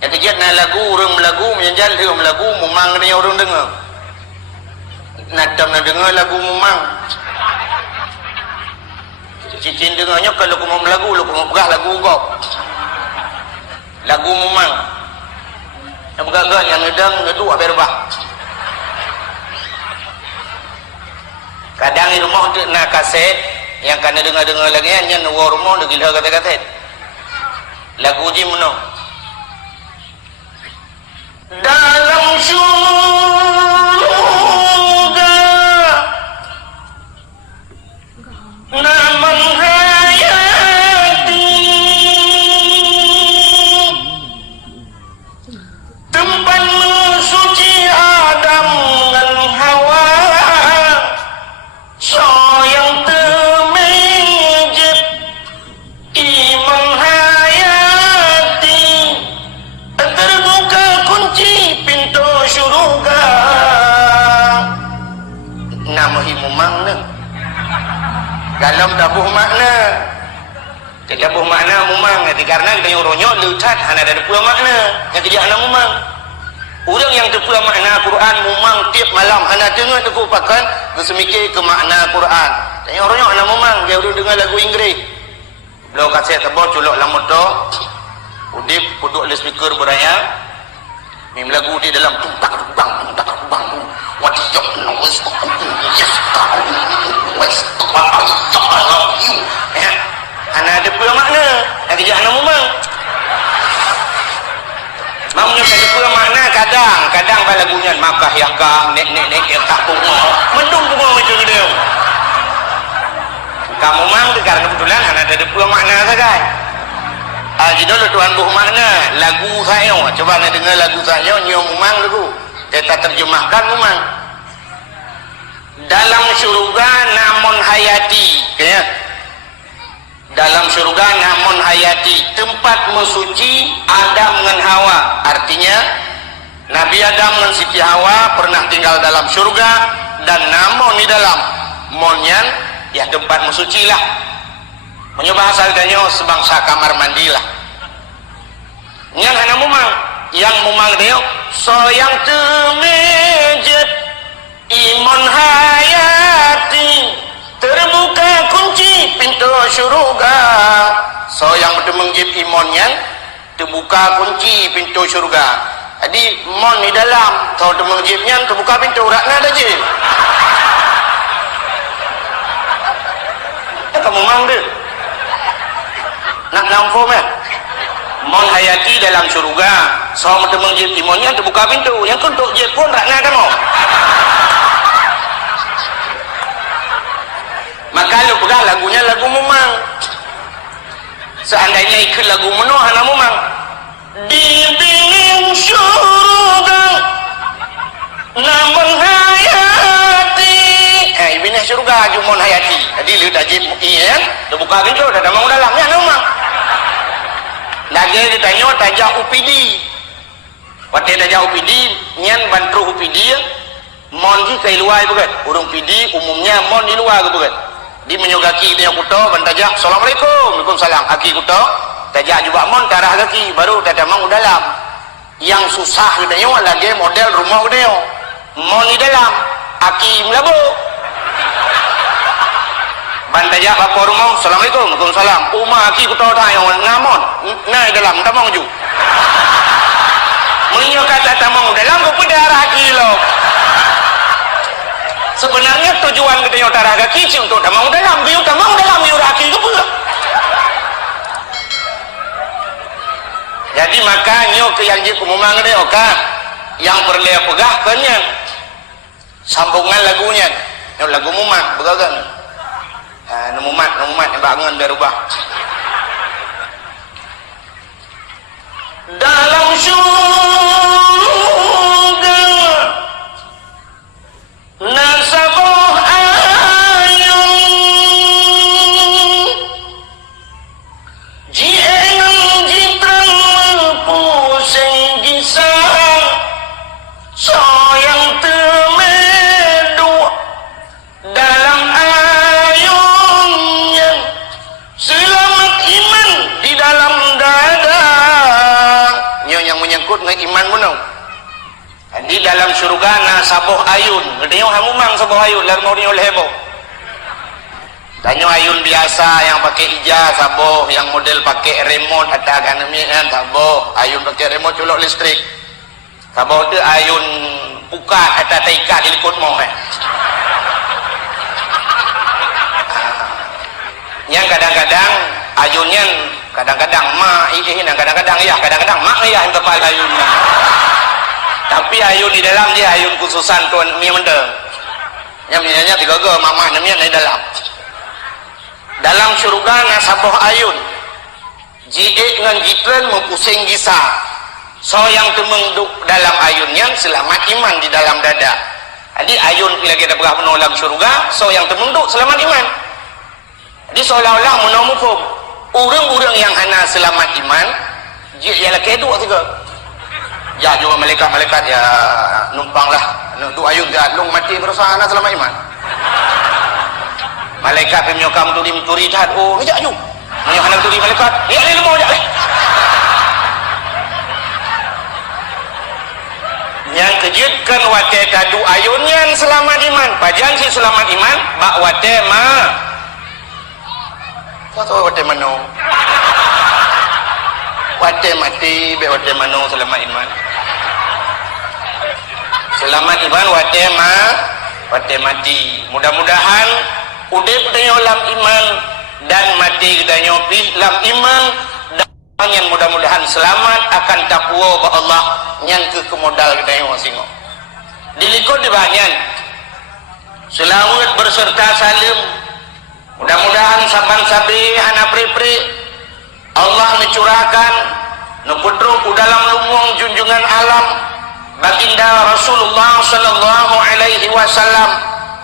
yang kejat na lagu orang melagu menyanjal dia melagu memang ni orang dengar nadam nak dengar lagu memang cicin dengarnya kalau aku mau melagu lu mau pegah lagu kau lagu memang yang pegang yang ngedang ngeduk habis rebah kadang di rumah untuk nak kaset yang kena dengar-dengar lagi yang nuwa rumah lagi lah kata-kata lagu je menang dalam syurga naman hayati tempat mensuci Adam dan Hawa yang temejit iman hayati terbuka kunci pintu syurga nama imumang ni dalam dabuh makna dabuh makna mumang karena kita yang ronyok letat hanya ada dua makna yang tidak hanya mumang orang yang terpuas makna Quran mumang tiap malam hanya dengar tu pakan bersemikir ke makna Quran yang ronyok hanya mumang dia udah dengar lagu Inggeris belum kasih tebal culok lamut tu udip kuduk ada speaker beraya ni lagu di dalam tuntak bang what is your nose yes ana ada pula makna yang kerja ana memang mamnya ada pula makna kadang pada lagunya makah yang kah nek yang tak bunga mendung bunga macam dia kamu mang karena kebetulan ada pula makna saja kita lah Tuhan buh makna lagu saya coba nak dengar lagu saya nyo memang lagu kita terjemahkan memang dalam syurga namun hayati kaya dalam syurga namun hayati tempat mensuci Adam dengan Hawa artinya Nabi Adam dan Siti Hawa pernah tinggal dalam syurga dan namun di dalam monyan ya tempat mensuci lah mencoba asalnya sebangsa kamar mandi lah yang hanya memang dia so yang temejit iman hayati terbuka kunci pintu syurga so yang menggip imannya terbuka kunci pintu syurga jadi mon di dalam kalau menggipnya terbuka pintu rakna ada je kamu mang dia nak nampu meh mon hayati dalam syurga so menggip imannya terbuka pintu yang untuk je pun rakna kamu maka lu pegang lagunya lagu memang seandainya ikut lagu menuh hana memang di dinding syurga namun hayati ibinah syurga jumon hayati jadi lu dah jip iya dah buka pintu dah mau dalamnya memang lagi ditanya tajak UPD waktu tajak UPD nyan bantru UPD mon di kai luar bukan urung PD umumnya mon di luar bukan di menyogaki dia kuto bantajak assalamualaikum waalaikumsalam aki kuto tajak juga mon tarah kaki baru tatamang dalam yang susah katanya lagi model rumah dia mon di dalam aki melabu bantajak bapa rumah assalamualaikum waalaikumsalam umah aki kuto tayong ngamon nah dalam tamang ju menyokata tamang dalam kepada aki lo sebenarnya tujuan kita utara kaki untuk tamang dalam biu raki ke pula jadi makanya ke yang jiku memang dia oka yang perlu pegah kenyang sambungan lagunya yang lagu memang begagan numumat yang bangun berubah dalam syurga nasabuh ayun jienang jitrang pusing gisang soyang temedu dalam ayun yang ikut dengan iman munau. Di dalam syurga na sabuh ayun. Gedenya hamumang sabuh ayun lalu mau dioleh heboh. Tanya ayun biasa yang pakai ija sabuh, yang model pakai remote atau aganami kan sabuh. Ayun pakai remote colok listrik. Sabuh tu ayun pukat atau taikat dilikut mau Yang kadang-kadang ayunnya kadang-kadang mak kadang-kadang ya kadang-kadang mak ya yang kepala ayun. Tapi ayun di dalam dia ayun khususan tuan mi mendeng. Yang minyak tiga-tiga mak namanya di dalam. Dalam syurga na sabuh ayun. Jiik dengan gitren mempusing gisa. So yang temengduk dalam ayunnya selamat iman di dalam dada. Jadi ayun bila kita pernah menolak syurga, so yang temengduk selamat iman. Jadi seolah-olah menomufum orang-orang yang hana selamat iman ialah kedua tiga ya juga malaikat-malaikat ya numpanglah untuk ayun dia long mati berusaha hana selamat iman malaikat penyokam turi jahat oh ni jaju punya hana turi malaikat ni ni mau jak yang kejutkan wate tadu ayun yang selamat iman pajang si selamat iman bak wate ma kau wate mano wate mati be wate mano selamat iman wate mati mudah-mudahan udip kita lam iman dan mati kita nyopi lam iman dan yang mudah-mudahan selamat akan takwa ba Allah yang kemodal kita yang singo dilikut di banyan selawat berserta salim. Mudah-mudahan saban sabi hana pri-pri Allah mencurahkan neputru ku dalam lumung junjungan alam baginda Rasulullah sallallahu alaihi wasallam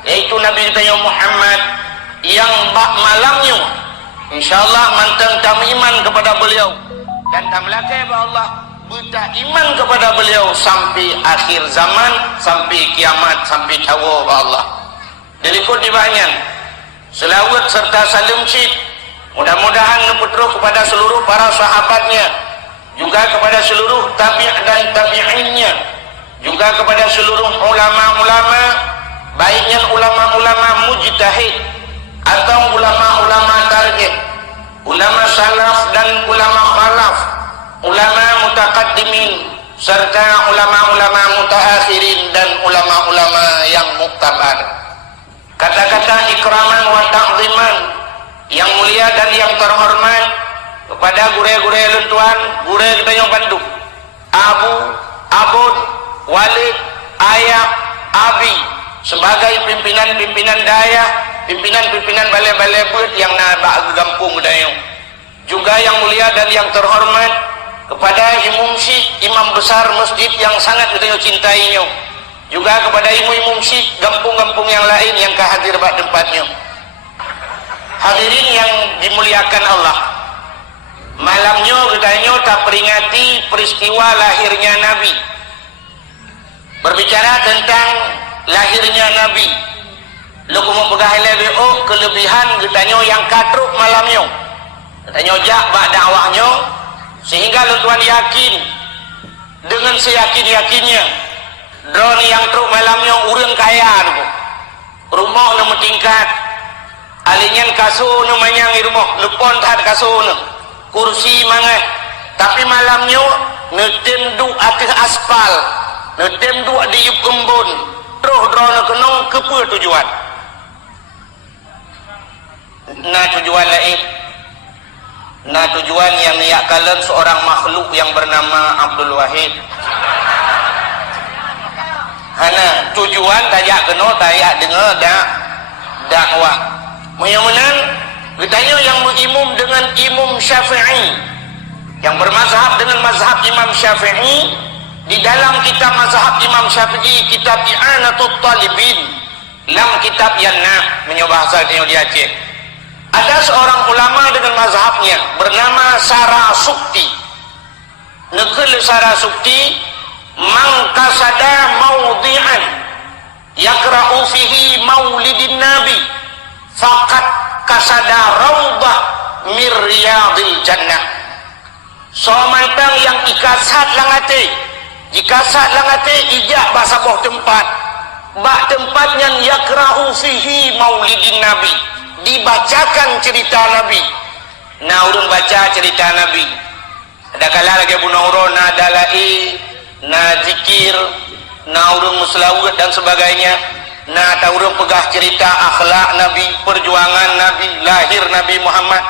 yaitu Nabi kita Muhammad yang bak malamnya insyaallah manteng tam iman kepada beliau dan tam lakai ba Allah buta iman kepada beliau sampai akhir zaman sampai kiamat sampai tawa ba Allah. Dilikut di banyan selawat serta salim cid mudah-mudahan neputru kepada seluruh para sahabatnya juga kepada seluruh tabi' dan tabi'innya juga kepada seluruh ulama-ulama baiknya ulama-ulama mujtahid atau ulama-ulama tarjih ulama salaf dan ulama khalaf ulama mutaqaddimin serta ulama-ulama mutaakhirin dan ulama-ulama yang muktabar. Kata-kata ikraman wa ta'ziman yang mulia dan yang terhormat kepada gure-gure lentuan, gure kita yang Bandung, Abu, Abud, Walid, Ayah, Abi sebagai pimpinan-pimpinan daya, pimpinan-pimpinan balai-balai bud yang nak gampung dayung. Juga yang mulia dan yang terhormat kepada imam besar masjid yang sangat kita cintainya. Juga kepada imam syekh kampung-kampung yang lain yang kehadir pada tempatnya. Hadirin yang dimuliakan Allah, malamnya kita tak peringati peristiwa lahirnya Nabi, berbicara tentang lahirnya Nabi. Lalu mau pegang LBO kelebihan kita yang katruk malamnya, kita jak bak dakwahnya sehingga tuan yakin dengan seyakin-yakinnya drone yang truk malamnya urang kaya tu. Rumah nama tingkat. Alinyan kasur nama yang rumah lepon tad kasur na. Kursi mangat. Tapi malamnya netem du atas aspal. Netem du di yup kembun. Terus drone kenong ke apa tujuan? Nah tujuan lain. Nah tujuan yang niat kalian seorang makhluk yang bernama Abdul Wahid. Hana tujuan tajak kena tajak dengar dakwah. Mudah-mudahan Bertanya yang berimum dengan Imam Syafi'i, yang bermazhab dengan mazhab Imam Syafi'i. Di dalam kitab mazhab Imam Syafi'i, kitab I'anatul Talibin, dalam kitab yang menyebahasa di Aceh, ada seorang ulama dengan mazhabnya bernama Sarasukti. Negeri Sarasukti, mangkasada maudhi'an yakra'u fihi maulidin nabi faqat kasada rawdah mir riyadil jannah. so mantang yang ikasat langate jikasat langate ijak bahasa boh tempat bak tempatnya yakra'u fihi maulidin nabi dibacakan cerita nabi. Nah urang baca cerita nabi ada kala lagi bunauro na dalai na zikir na urang muslawat dan sebagainya. Nah ta urang pegah cerita akhlak nabi perjuangan nabi lahir nabi Muhammad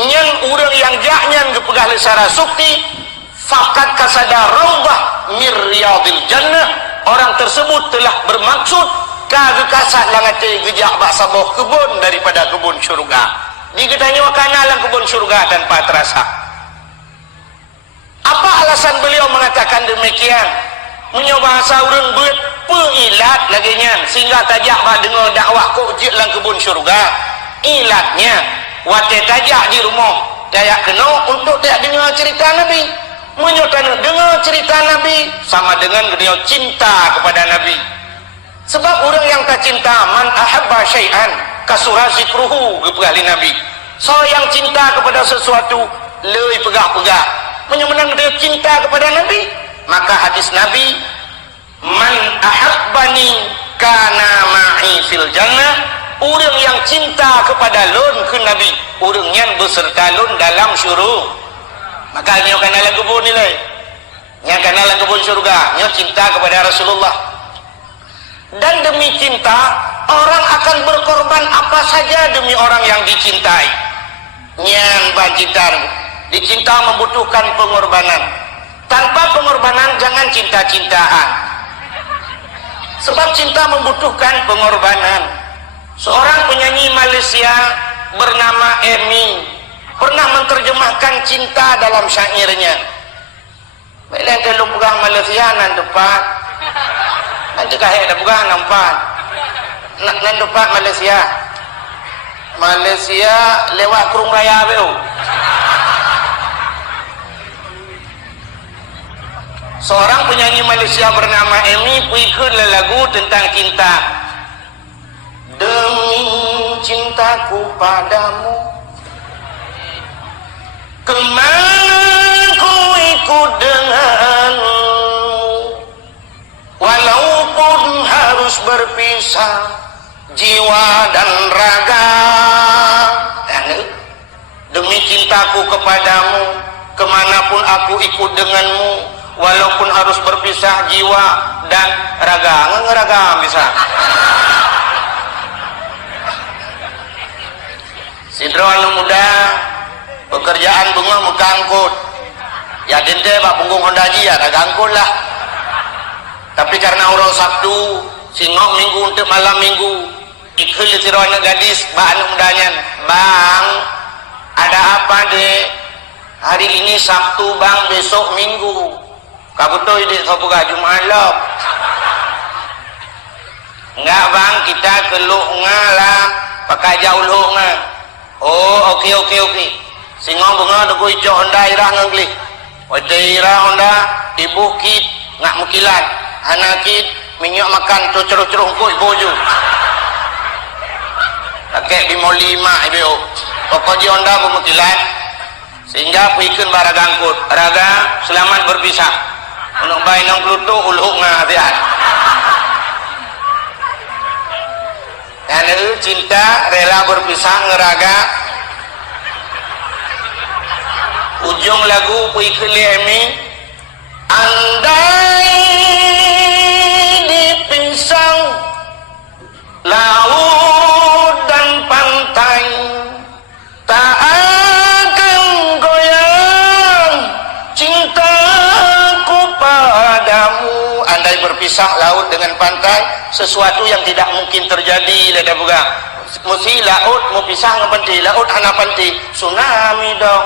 nyen urang yang jaknyan gepegah lesara sukti fakat kasada raubah mir riyadil jannah orang tersebut telah bermaksud kagak kasat langate gejak baksa boh kebun daripada kebun syurga digetanya kanalan kebun syurga tanpa terasa. Apa alasan beliau mengatakan demikian? Menyoba bahasa urang beut peilat lagi nyan sehingga tajak bak dengar dakwah kok jik lang kebun syurga ilatnya wate tajak di rumah dayak kena untuk tak dengar cerita nabi menyatakan dengar cerita nabi sama dengan beliau cinta kepada nabi. Sebab orang yang tak cinta man ahabba syai'an kasura zikruhu kepada nabi. So yang cinta kepada sesuatu leuy pegah-pegah menyemenang dia cinta kepada nabi. Maka hadis nabi man ahabbani kana ma'i fil jannah orang yang cinta kepada lun ke nabi orang yang beserta lun dalam syurga. Maka nyo kanalan kebun nilai nya kanalan kebun syurga nyo cinta kepada Rasulullah. Dan demi cinta orang akan berkorban apa saja demi orang yang dicintai. Nyan bajitan dicinta membutuhkan pengorbanan. Tanpa pengorbanan jangan cinta-cintaan. Sebab cinta membutuhkan pengorbanan. Seorang penyanyi Malaysia bernama Emi pernah menerjemahkan cinta dalam syairnya. Baiklah kalau pegang Malaysia nan depan nanti kahek dah pegang nampak nan depan Malaysia lewat kurung raya beu. Seorang penyanyi Malaysia bernama Emi puikeun lagu tentang cinta. Demi cintaku padamu kemana ku ikut denganmu walaupun harus berpisah jiwa dan raga. Demi cintaku kepadamu kemanapun aku ikut denganmu walaupun harus berpisah jiwa dan raga. Ngeraga bisa Sidro anu muda pekerjaan bunga mengangkut ya dente pak punggung hondaji ya gangkut lah. Tapi karena orang Sabtu singok minggu untuk malam minggu ikut sidro anak gadis bak anu mudanya bang ada apa dek hari ini Sabtu bang besok minggu kabutoy dek sopuga Jumat lop enggak bang kita keluk ngalah pakai jauh lo nga. Oh oke singong bunga duku hijau Honda irah ngengklik wajah irah Honda di bukit ngak mukilan anakit minyak makan cucur-cucur kuih boju kakek di mall 5 ibu pokok di Honda pemukilan sehingga pikun barang gangkut raga selamat berpisah untuk bayi nong klutu uluk ngak hati-hati dan cinta rela berpisah ngeraga. Ujung lagu puikli Emi andai dipisah laut dan pantai tak akan goyang cintaku padamu. Andai berpisah laut dengan pantai sesuatu yang tidak mungkin terjadi lada buga mesti laut mau pisah ngepenti laut anak panti tsunami dong.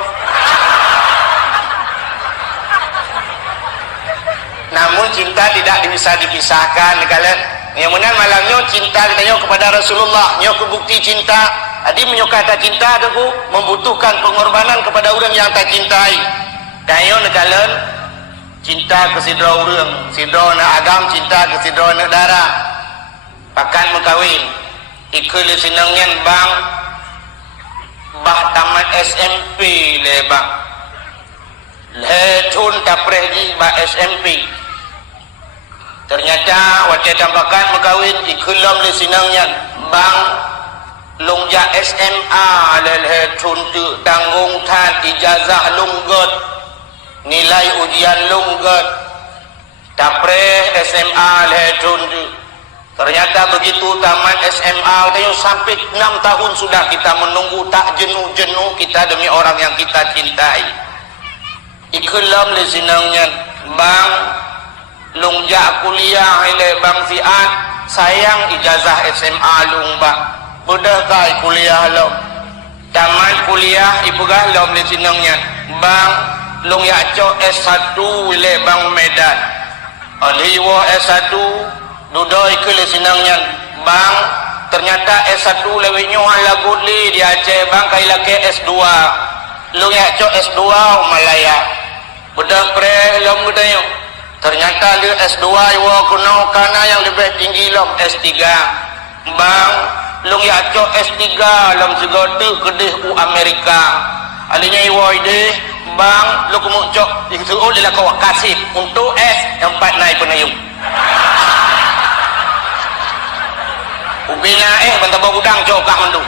Namun cinta tidak bisa dipisahkan kalian. Yang mana malamnya cinta kita kepada Rasulullah nyo bukti cinta adi menyokata cinta aku membutuhkan pengorbanan kepada orang yang tak cintai. Dayo kalian cinta ke sidra orang sidra na agam cinta ke sidra na darah pakan mengkawin ikut sinangnya bang bah tamat SMP le bang letun tapreh di ba SMP. Ternyata waktu tambahkan mengkawin ikulam le sinangnya bang longja SMA letun tu tanggung tan ijazah lunggot nilai ujian lunggot tapreh SMA letun tu. Ternyata begitu tamat SMA sampai 6 tahun sudah kita menunggu, tak jenuh-jenuh kita demi orang yang kita cintai. Ikulam le sinangnya bang lungja kuliah ile bang Fiat sayang ijazah SMA lung bang udah kai kuliah lo tamat kuliah ibu galom le sinangnya bang lung ya co S1 ile bang Medan aliwo S1 dudoi ke le sinangnya bang ternyata S1 lewinyo lagu li di Aceh bang kai lake S2 lu ya co S2 Malaya udah pre lom udayo ternyata dia S2 iwo kuno kana yang lebih tinggi lom S3 bang lu ya co S3 lom segotu kedih u Amerika alinya iwo ide bang lu kumu cok itu adalah kau kasih untuk S4 naik penayung ubina bentar gudang cokak mandu.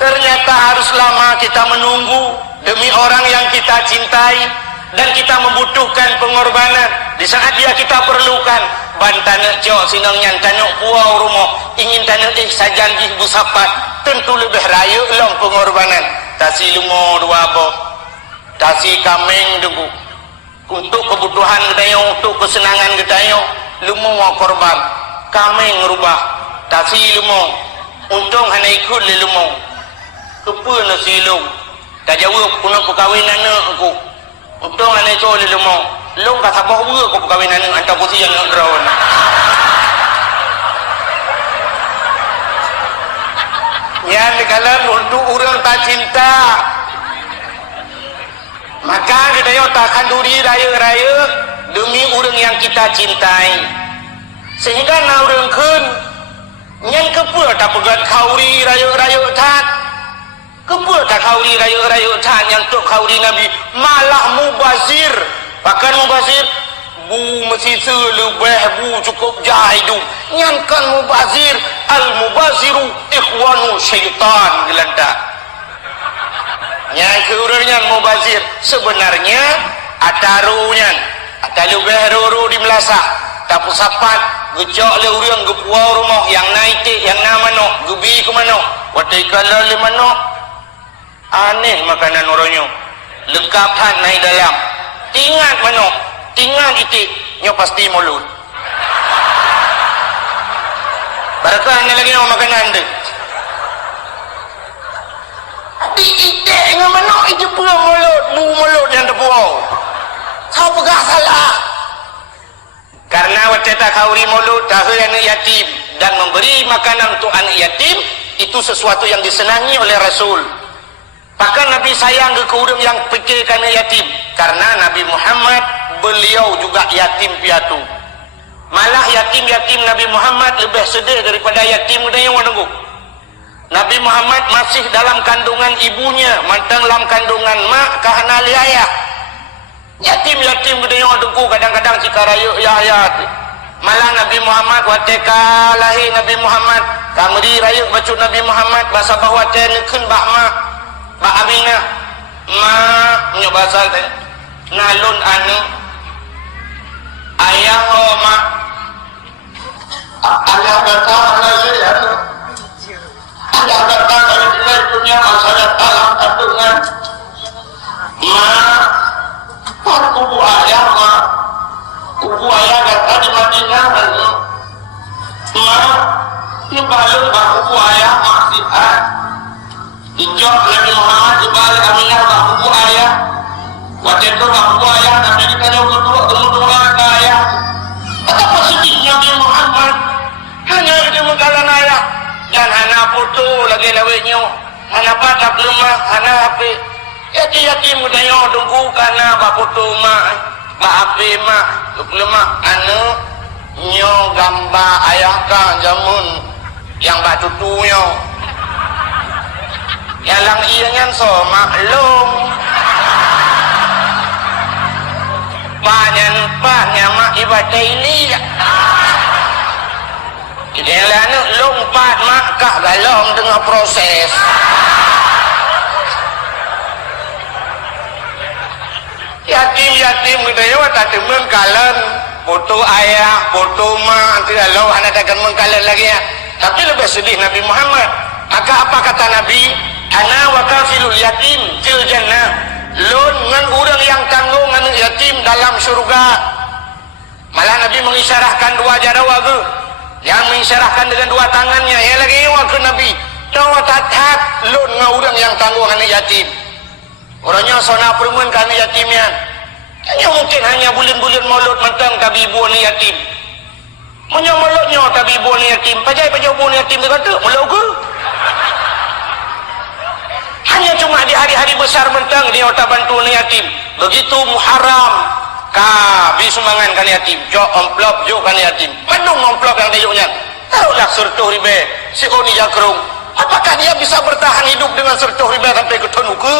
Ternyata harus lama kita menunggu demi orang yang kita cintai dan kita membutuhkan pengorbanan di saat dia kita perlukan bantana cok sinangnya tanuk puau rumah ingin tanuk sajanji busapat tentu lebih raya long pengorbanan tasi lumo dua boh tasi kameng debu untuk kebutuhan gedayo untuk kesenangan gedayo lumo mau korban kami ngerubah tasi lumo untung hanya ikut le lumo kepa nasi lung tak jawab kuna perkahwinan aku untung hanya itu le lumo lung tak sabar ber aku perkahwinan antar kursi yang nak drawn yang dikalam untuk orang tak cinta maka kita yo takkan duri raya-raya demi orang yang kita cintai sehingga na orang kun yang kepa tak pegat kauri raya-raya tat kepa tak kauri raya-raya tat yang tok kauri Nabi malah mubazir bahkan mubazir bu mesti selebih bu cukup jahidu nyankan mubazir al mubaziru ikhwanu syaitan gelanda yang keurangnya mubazir sebenarnya atarunya lebih ruru di melasak tak pusapat gejok le urang gepuau rumah yang naik yang nama no gebi ke mana watai kalau le mana aneh makanan orangnya lengkap han naik dalam tinggal mana tinggal itik nyo pasti mulut barakah ni lagi no makanan tu di itik dengan mana itu pula mulut bu mulut yang terpuau kau pegah salah karena waceta kauri mulut tahu anak yatim dan memberi makanan untuk anak yatim itu sesuatu yang disenangi oleh Rasul bahkan Nabi sayang ke orang yang pikirkan anak yatim karena Nabi Muhammad beliau juga yatim piatu malah yatim-yatim Nabi Muhammad lebih sedih daripada yatim yang menunggu Nabi Muhammad masih dalam kandungan ibunya mantang dalam kandungan mak kahana ayah yatim-yatim gede yang dengku kadang-kadang jika rayu ya malah Nabi Muhammad wateka lahir Nabi Muhammad kamri rayu baca Nabi Muhammad bahasa bahwa tenekun bak Aminah ma nyobasal teh nalun anu ayah ma ayah kata lagi anu ayah kata dari nilai punya masalah dalam kandungan ma kubu ayah ma kubu ayah kata di Madinah anu ma nyebalun ma kubu ayah masih Ijok Nabi Muhammad dibalik Aminah ma kubu ayah waktu itu ma kubu ayah Nabi ditanya kedua ke ayah apa sedihnya Nabi Muhammad hanya itu mengkalan ayah dan hana foto lagi lawetnya hana patah lemah hana HP yatim mudanya dungku karena bak foto mak HP mak lemah anu nyo gambar ayah ka jamun yang bak tutunya yang lang ianya so maklum banyak mak ibadah ini dia lah lompat mak kah galong dengan proses yatim kita ya tak mengkalan foto ayah foto mak nanti lalu anak akan mengkalan lagi ya. Tapi lebih sedih Nabi Muhammad. Maka apa kata Nabi? Ana wa kafilul yatim fil jannah. Lun ngan orang yang tanggung ngan yatim dalam surga. Malah Nabi mengisyarahkan dua jarawa ke, yang mengisyarahkan dengan dua tangannya ya lagi wa ke Nabi tawa tathat lun ngan orang yang tanggung ngan yatim. Orangnya sona permen kan yatimnya. Hanya mungkin hanya bulan-bulan mulut mentang tapi ibu ni yatim. Punya mulutnya tapi ibu ni yatim. Pajai ibu ni yatim dia kata, mulut ke? Hanya cuma di hari-hari besar mentang dia otak bantu ni yatim. Begitu Muharram, kabi sumbangan kan yatim. Jo amplop jo kan yatim. Penuh amplop yang dayuknya. Taruhlah sertuh ribe, si oni jakrung. Apakah dia bisa bertahan hidup dengan sertuh ribe sampai ke tonu ke?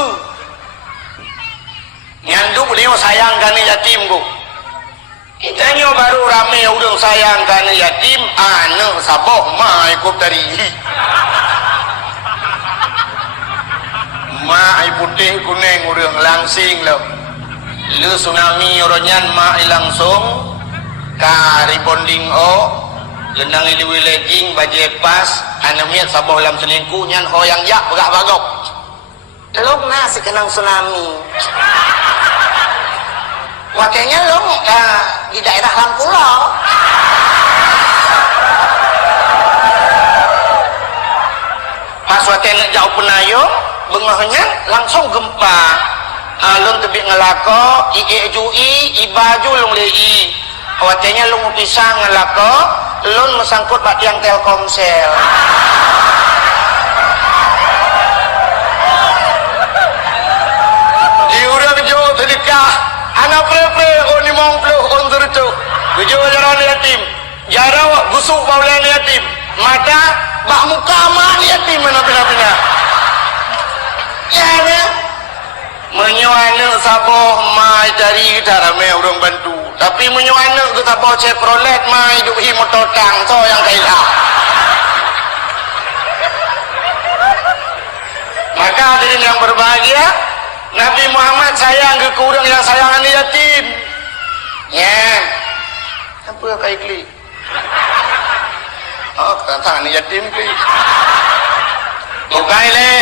Nyanduk beliau sayang kan yatim ku. Kita nyo baru rame orang sayang kan yatim, anak saboh ma ikut dari. Ma ai putih kuning urang langsing lo. Lu tsunami oronyan ma langsung ka rebonding o gendang iliwi legging baje pas anamiat saboh lam selingkuh nyan hoyang yak begak bagok. Teluk nasi kenang tsunami. Wakilnya lo di daerah Lampulau. Pas wakilnya jauh penayung, bengahnya langsung gempa. Alun tebik ngelako, iejui, ibaju lung lei. Wakilnya lung pisang ngelako, lun mesangkut pak tiang Telkomsel. Di urang jauh sedekah. Anak pre-pre on 50 on tertu. Tujuh jaran yatim. Jaraw busuk baulan yatim. Mata bak muka mak yatim mana pina-pina. Ya ne. Menyuana saboh mai dari kita ramai orang bantu. Tapi menyuana ke saboh Chevrolet mai hidup hi motor tang so yang kailah. Maka hadirin yang berbahagia, Nabi Muhammad sayang ke kurang yang sayangan yatim. Ya. Apa kai kli? Oh, tangan yatim kli. Bukai le.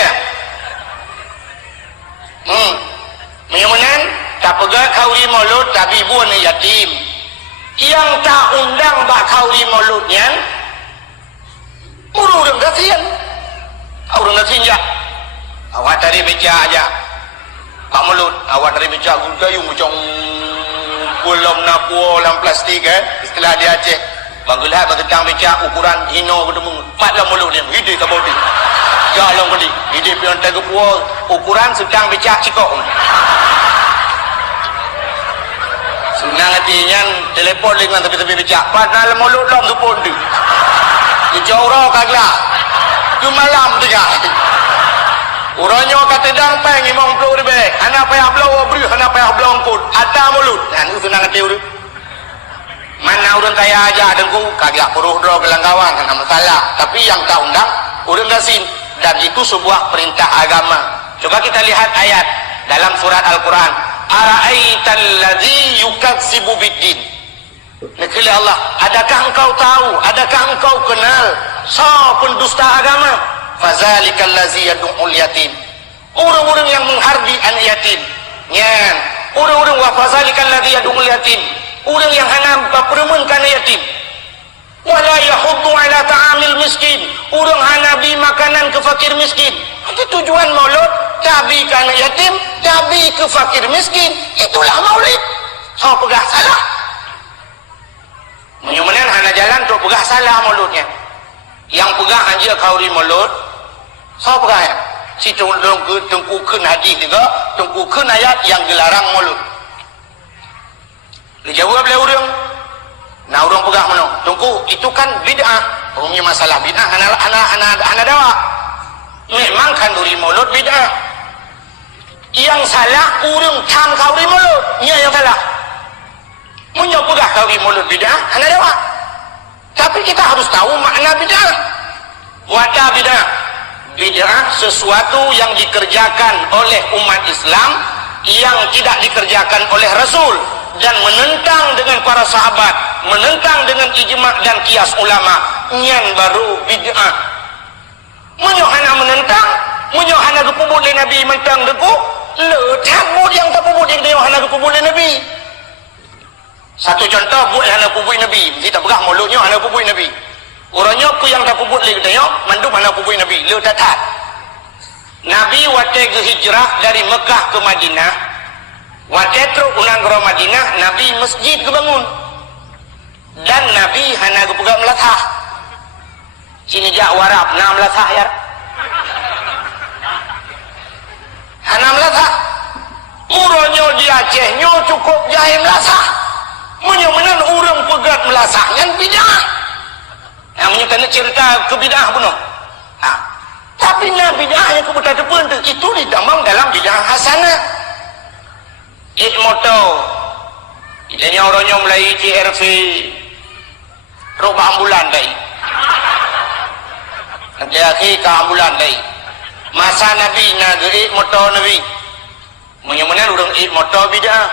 Menyunan tak pegang kauri mulut tapi buan yatim. Yang tak undang bak kauri mulutnya. Urang kasihan. Urang kasihan ya. Awak tadi beca aja. Pak mulut, awak dari becak gudayung macam belum napu dalam plastik istilah dia Aceh. Banggelah bergetang becak ukuran hino ketemu. Patlah mulut dia, gede ke bodi. Jalan gede, gede pion tega puo ukuran sedang becak cikok. Senang hatinya telepon dengan tepi-tepi becak. Patlah mulut lom tu pun tu. Dijauh kagak. Tu malam tiga. Orangnya kata dangpeng 50 ribu. Anak payah belau beri, anak payah belau angkut. Ada mulut. Nah, itu senang hati urut. Mana orang kaya aja dengku, kagak puruh draw kelangkawan, karena masalah. Tapi yang tak undang, orang gasin. Dan itu sebuah perintah agama. Coba kita lihat ayat dalam surat Al-Quran. Ara'aital ladzi yukadzibu biddin. Negeri Allah, adakah engkau tahu, adakah engkau kenal so pendusta agama? Fazalikal ladzi yad'ul yatim. Orang-orang yang menghardi anak yatim. Nyan, orang-orang wa fazalikal ladzi yad'ul yatim. Orang yang hana berperemunkan yatim. Wala yahuddu ala ta'amil miskin. Orang hana beri makanan ke fakir miskin. Itu tujuan maulud, tabi ke anak yatim, tabi ke fakir miskin. Itulah maulid. So pegah salah. Menyumanan hana jalan tu pegah salah mauludnya. Yang pegah hanya kauri maulud. So pegah ya. Si tengkukan hadis juga, tengkukan ayat yang dilarang mulut. Dijawab oleh orang. Nah orang pegah mana? Tunggu, itu kan bid'ah. Umumnya masalah bid'ah anak dawa. memang kanduri mulut bid'ah. Yang salah urang tham kauri mulut, nya yang salah. Munyo pegah kauri mulut bid'ah, ana dewa. Tapi kita harus tahu makna bid'ah. Wata bid'ah. Bid'ah sesuatu yang dikerjakan oleh umat Islam yang tidak dikerjakan oleh Rasul dan menentang dengan para sahabat, menentang dengan ijma' dan kias ulama. Nyan baru bid'ah. Munyo hana menentang, munyo hana dipubut oleh Nabi mentang deku, le tabut yang tak pubut yang dia hana dipubut oleh Nabi. Satu contoh buat hana pubut Nabi, kita berah mulutnya hana pubut Nabi. Orangnya ku yang tak pubut oleh dia, mandum hana pubut Nabi, le tatat. Nabi waktu hijrah dari Mekah ke Madinah, waktu terus ulang ke Madinah, Nabi masjid kebangun. Dan Nabi hana kepegang melatah. Sini jak warap, nak melatah ya. Hana melatah. Urangnya di Aceh, nyo cukup jahil melatah. Menyemenan urang pegat melatah, yang bid'ah. Yang menyatakan cerita kebidah pun. Tapi bid'ah yang kebetulan depan itu didamang dalam bid'ah hasanah. Moto idanya orangnya mulai CRV roba ambulan day. Nanti akhir ke ambulan day. Masa Nabi nagri moto Nabi. Menyemenan orang moto bid'ah.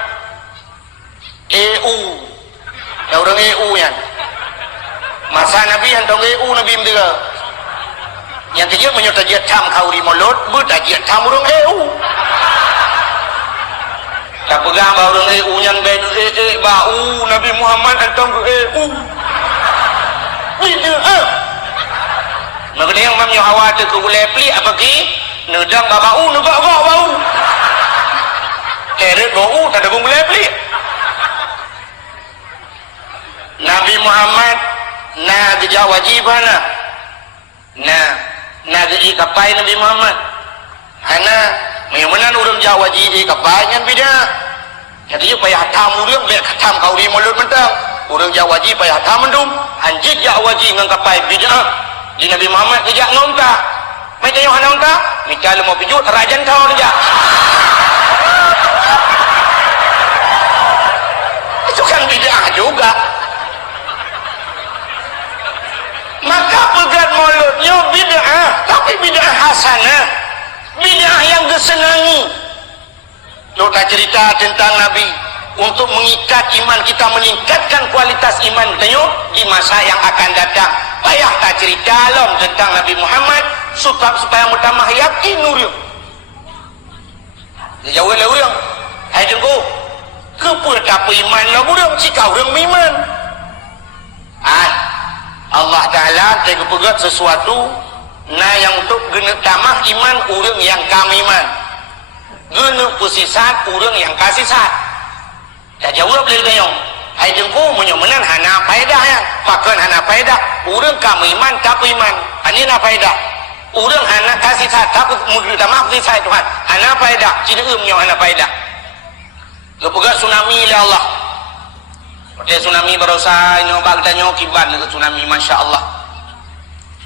EU. Ya orang EU yan. Masa Nabi hantong EU Nabi mendega. Yang kejut menyertai tam kauri mulut, bertajik tam orang EU. Tak pegang bahawa orang EU yang bau Nabi Muhammad hantong ke EU. Bid'ah. Maka yang mamnya hawa tu ke ulai pelik apa ki? Nedang bau, negak bau. Eret bau, tak ada ulai pelik. Nabi Muhammad na dia wajib ana na dia kapai Nabi Muhammad ana menyamanan urang Jawa wajib kapai ngan bid'ah jadi payah hatam urang be hatam kauri mulut mentang urang Jawa wajib payah hatam mendum anjid Jawa wajib ngan kapai bid'ah di Nabi Muhammad kejak ngonta mai tayo hana onta mikal mau pijut rajan kau aja itu kan bid'ah juga. Maka pegat mulutnya bid'ah, tapi bid'ah hasanah, bid'ah yang disenangi. Kita cerita tentang Nabi untuk mengikat iman kita, meningkatkan kualitas iman kita di masa yang akan datang. Payah tak cerita alam tentang Nabi Muhammad supaya mutamah yakin nuril. Jauh lah orang. Hai tunggu. Kepada iman lah orang, jika orang iman. Allah Ta'ala tega pegat sesuatu yang untuk genek tamah iman urang yang kami iman genek pusisat urang yang kasih sat tak jawab boleh tayong hai jengku menyomenan hana faedah ya makan hana faedah urang kami iman tapi iman ini na faedah urang hana kasih sat tapi mungkin tamah pusisat Tuhan hana faedah cideumnya hana faedah kepegat tsunami oleh Allah. Pada tsunami berusaha bagdanya kibat ke tsunami Masya Allah.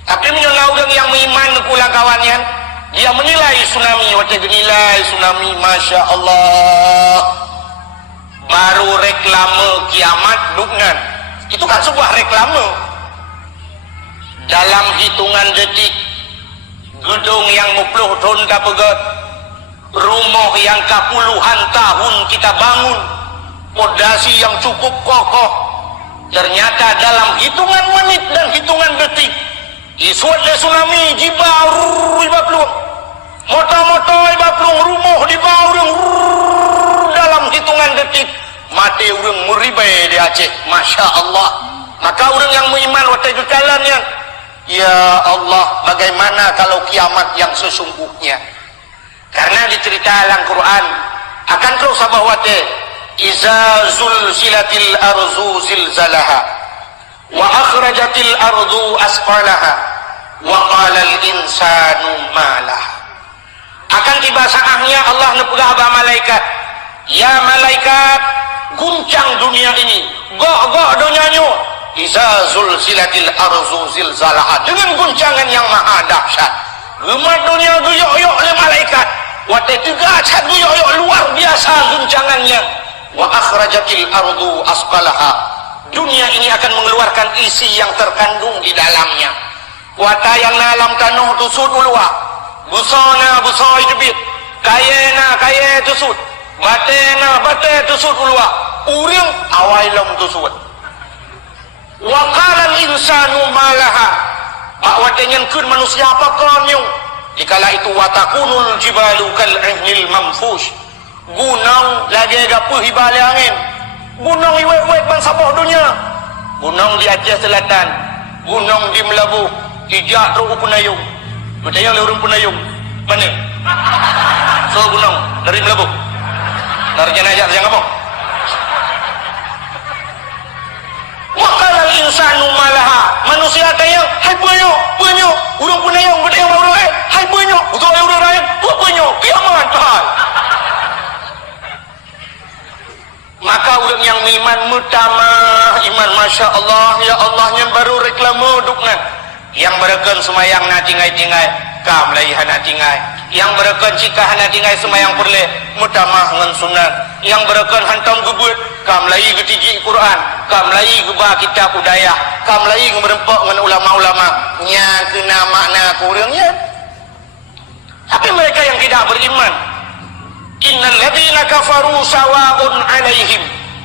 Tapi menyolah orang yang beriman pulang kawannya dia menilai tsunami waktu menilai tsunami Masya Allah baru reklame kiamat duknan itu kan sebuah reklame dalam hitungan detik gedung yang 50 tahun tak pegat rumah yang ke puluhan tahun kita bangun fondasi yang cukup kokoh ternyata dalam hitungan menit dan hitungan detik isuat tsunami jibar ibapluang motor-motor ibapluang rumah di bawah dalam hitungan detik mati orang meribai di Aceh Masya Allah. Maka orang yang beriman waktu itu jalannya ya Allah bagaimana kalau kiamat yang sesungguhnya karena dicerita dalam Quran akan terus sabah wate iza zulzilatil ardu zilzalaha wa akhrajatil ardu asqalaha wa qala al insanu malaha akan tiba saatnya Allah nepegah ba malaikat ya malaikat guncang dunia ini gok dunianya iza zulzilatil ardu zilzalaha dengan guncangan yang maha dahsyat Gemat dunia guyok-guyok oleh malaikat. Wate juga cat guyok-guyok luar biasa guncangannya. Wa akhrajatil ardu asqalaha. Dunia ini akan mengeluarkan isi yang terkandung di dalamnya. Wata yang dalam tanah tusud ulua. Busana busoi jebit. Kayena kaye tusud. Batena bate tusud ulua. Urang awailam tusud. Wa qala al-insanu malaha. Pak watenyan kun manusia apa konyong. Dikala itu watakunul jibalu kal ihnil mamfush. Gunung lagi gapuh hibale angin. Gunung iwek-wek bangsa bawah dunia. Gunung di Aceh Selatan. Gunung di Melabu. Ijak Ruku Penayung. Bertanya oleh orang Penayung. Mana? So gunung dari Melabu. Dari jenajah yang apa? Waqala al-insanu malaha. Manusia tanya, hai banyak. Urang Penayung bertanya orang lain, hai banyak. Untuk orang lain, banyak. Kiamat tahal. Maka orang yang iman mutamah iman Masya Allah ya Allah yang baru reklamu dukna yang berekan semayang na tinggai-tinggai kam laihan na tinggai yang berekan cikah na tinggai semayang perle mutamah ngan sunat yang berekan hantam gebut kam lai getiji Quran kam lai geba kitab budaya kam lai ngerempak ngan ulama-ulama nya kena makna kurangnya. Tapi mereka yang tidak beriman, innal ladzina kafaru sawa'un 'alaihim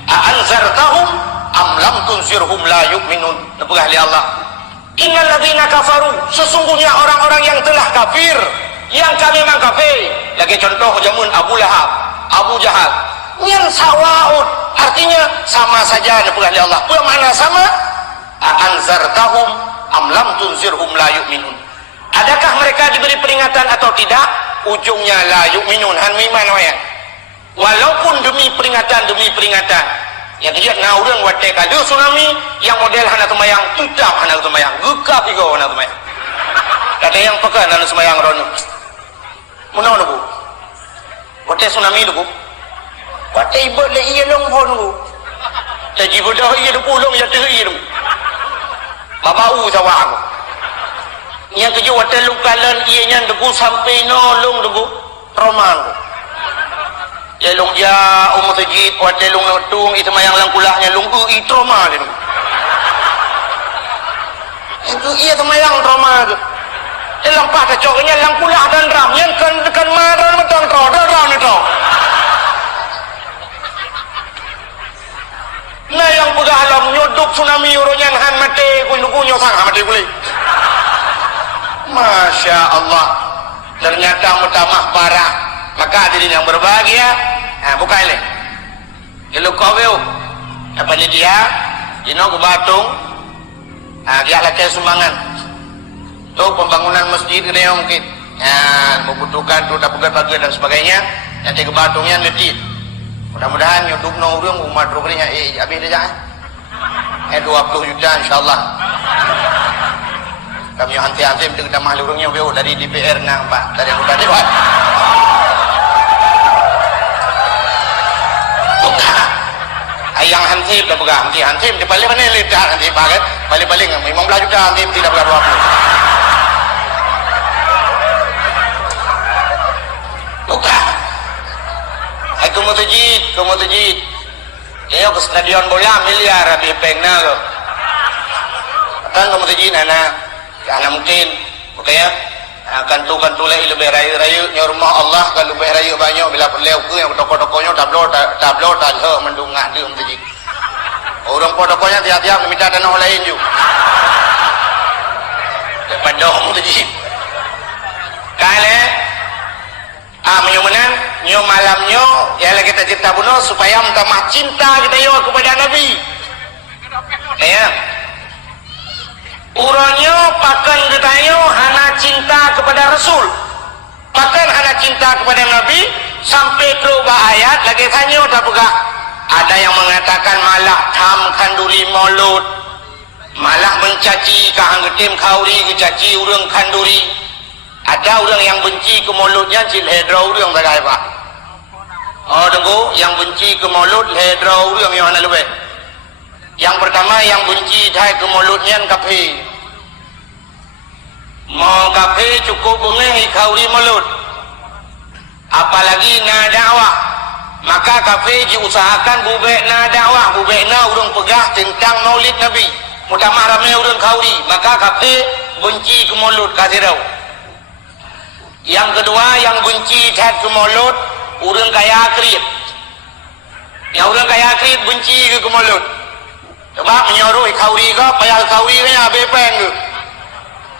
a anzartahum am lam tunzirhum la yu'minun. Nebah li Allah. Innal ladzina kafaru, sesungguhnya orang-orang yang telah kafir, yang kami memang kafir. Lagi contoh jamun Abu Lahab, Abu Jahal. Yang sawa'un artinya sama saja. Nebah li Allah. Apa makna sama? A anzartahum am lam tunzirhum la yu'minun. Adakah mereka diberi peringatan atau tidak? Ujungnya la yu'minun, han iman wayan. Walaupun demi peringatan yang dia na urang wate kadu tsunami yang model hana tumayang tutap hana tumayang gekap igo hana tumayang kata yang pekan hana tumayang rono munau nubu wate tsunami nubu wate ibot le iya long pon nubu taji bodoh iya du pulong ya teu iya nubu babau sawa aku yang keju wate lukalan iya nya dugu sampai nolong dugu roman ya long dia tajid wate long notung itu mayang langkulahnya long itu trauma dia itu iya mayang trauma tu dalam pak kacoknya langkulah dan ram yang kan marah metong ram itu nah yang pegah alam nyodok tsunami uronyan han mati kunyo sang mati boleh. Masya Allah, ternyata mutamah parah. Maka hadirin yang berbahagia, buka ini kalau kau apa ni dia dino ke Batung dia lakai sumbangan tu pembangunan masjid kena yang mungkin membutuhkan tu tak pegat-pegat dan sebagainya nanti ke Batungnya letih mudah-mudahan YouTube no urang umat rukrinya habis dia 20 juta insyaAllah kami hanti-hanti untuk kita mahal urangnya dari DPR nampak dari anggota Dewan yang hansip dah pegang hansip di balik mana ledak nanti pakai balik-balik 15 juta hansip tidak pegang 20 buka aku mau tajid ya ke stadion bola miliar habis pengna lo kan kamu tajid anak mungkin oke ya kantu-kantu lai lebih rayu rumah Allah kalau lebih rayu banyak bila perlu ke yang toko-tokonya tablo tanha mendungak dia menjadi orang tokonya tiap-tiap minta tanah lain juga daripada menjadi kale menyumenan nyo malamnya ya lagi kita cerita bunuh supaya mentamah cinta kita yo kepada Nabi ya urangnya pakan getayo hana cinta kepada Rasul pakan hana cinta kepada Nabi sampai terubah ayat lagi tanya tak buka ada yang mengatakan malah tham kanduri maulud malah mencaci kahanggetim kauri kecaci urang kanduri ada orang yang benci ke mauludnya cil hedra urang bagai pak tunggu yang benci ke maulud hedra urang yang mana lebih. Yang pertama yang benci dai ke mulutnya kafir. mau kafe cukup bengeh kauri mulut, apalagi na dakwah. Maka kafe diusahakan bubek na dakwah, bubek na urang pegah tentang maulid Nabi, mutamah ramai urang kauri. Maka kafe benci ke mulut kasirau. Yang kedua yang benci cat ke mulut urang kaya akrit. Yang urang kaya akrit benci ke mulut. Sebab menyuruh kauri ke payah kauri nya bepeng ke.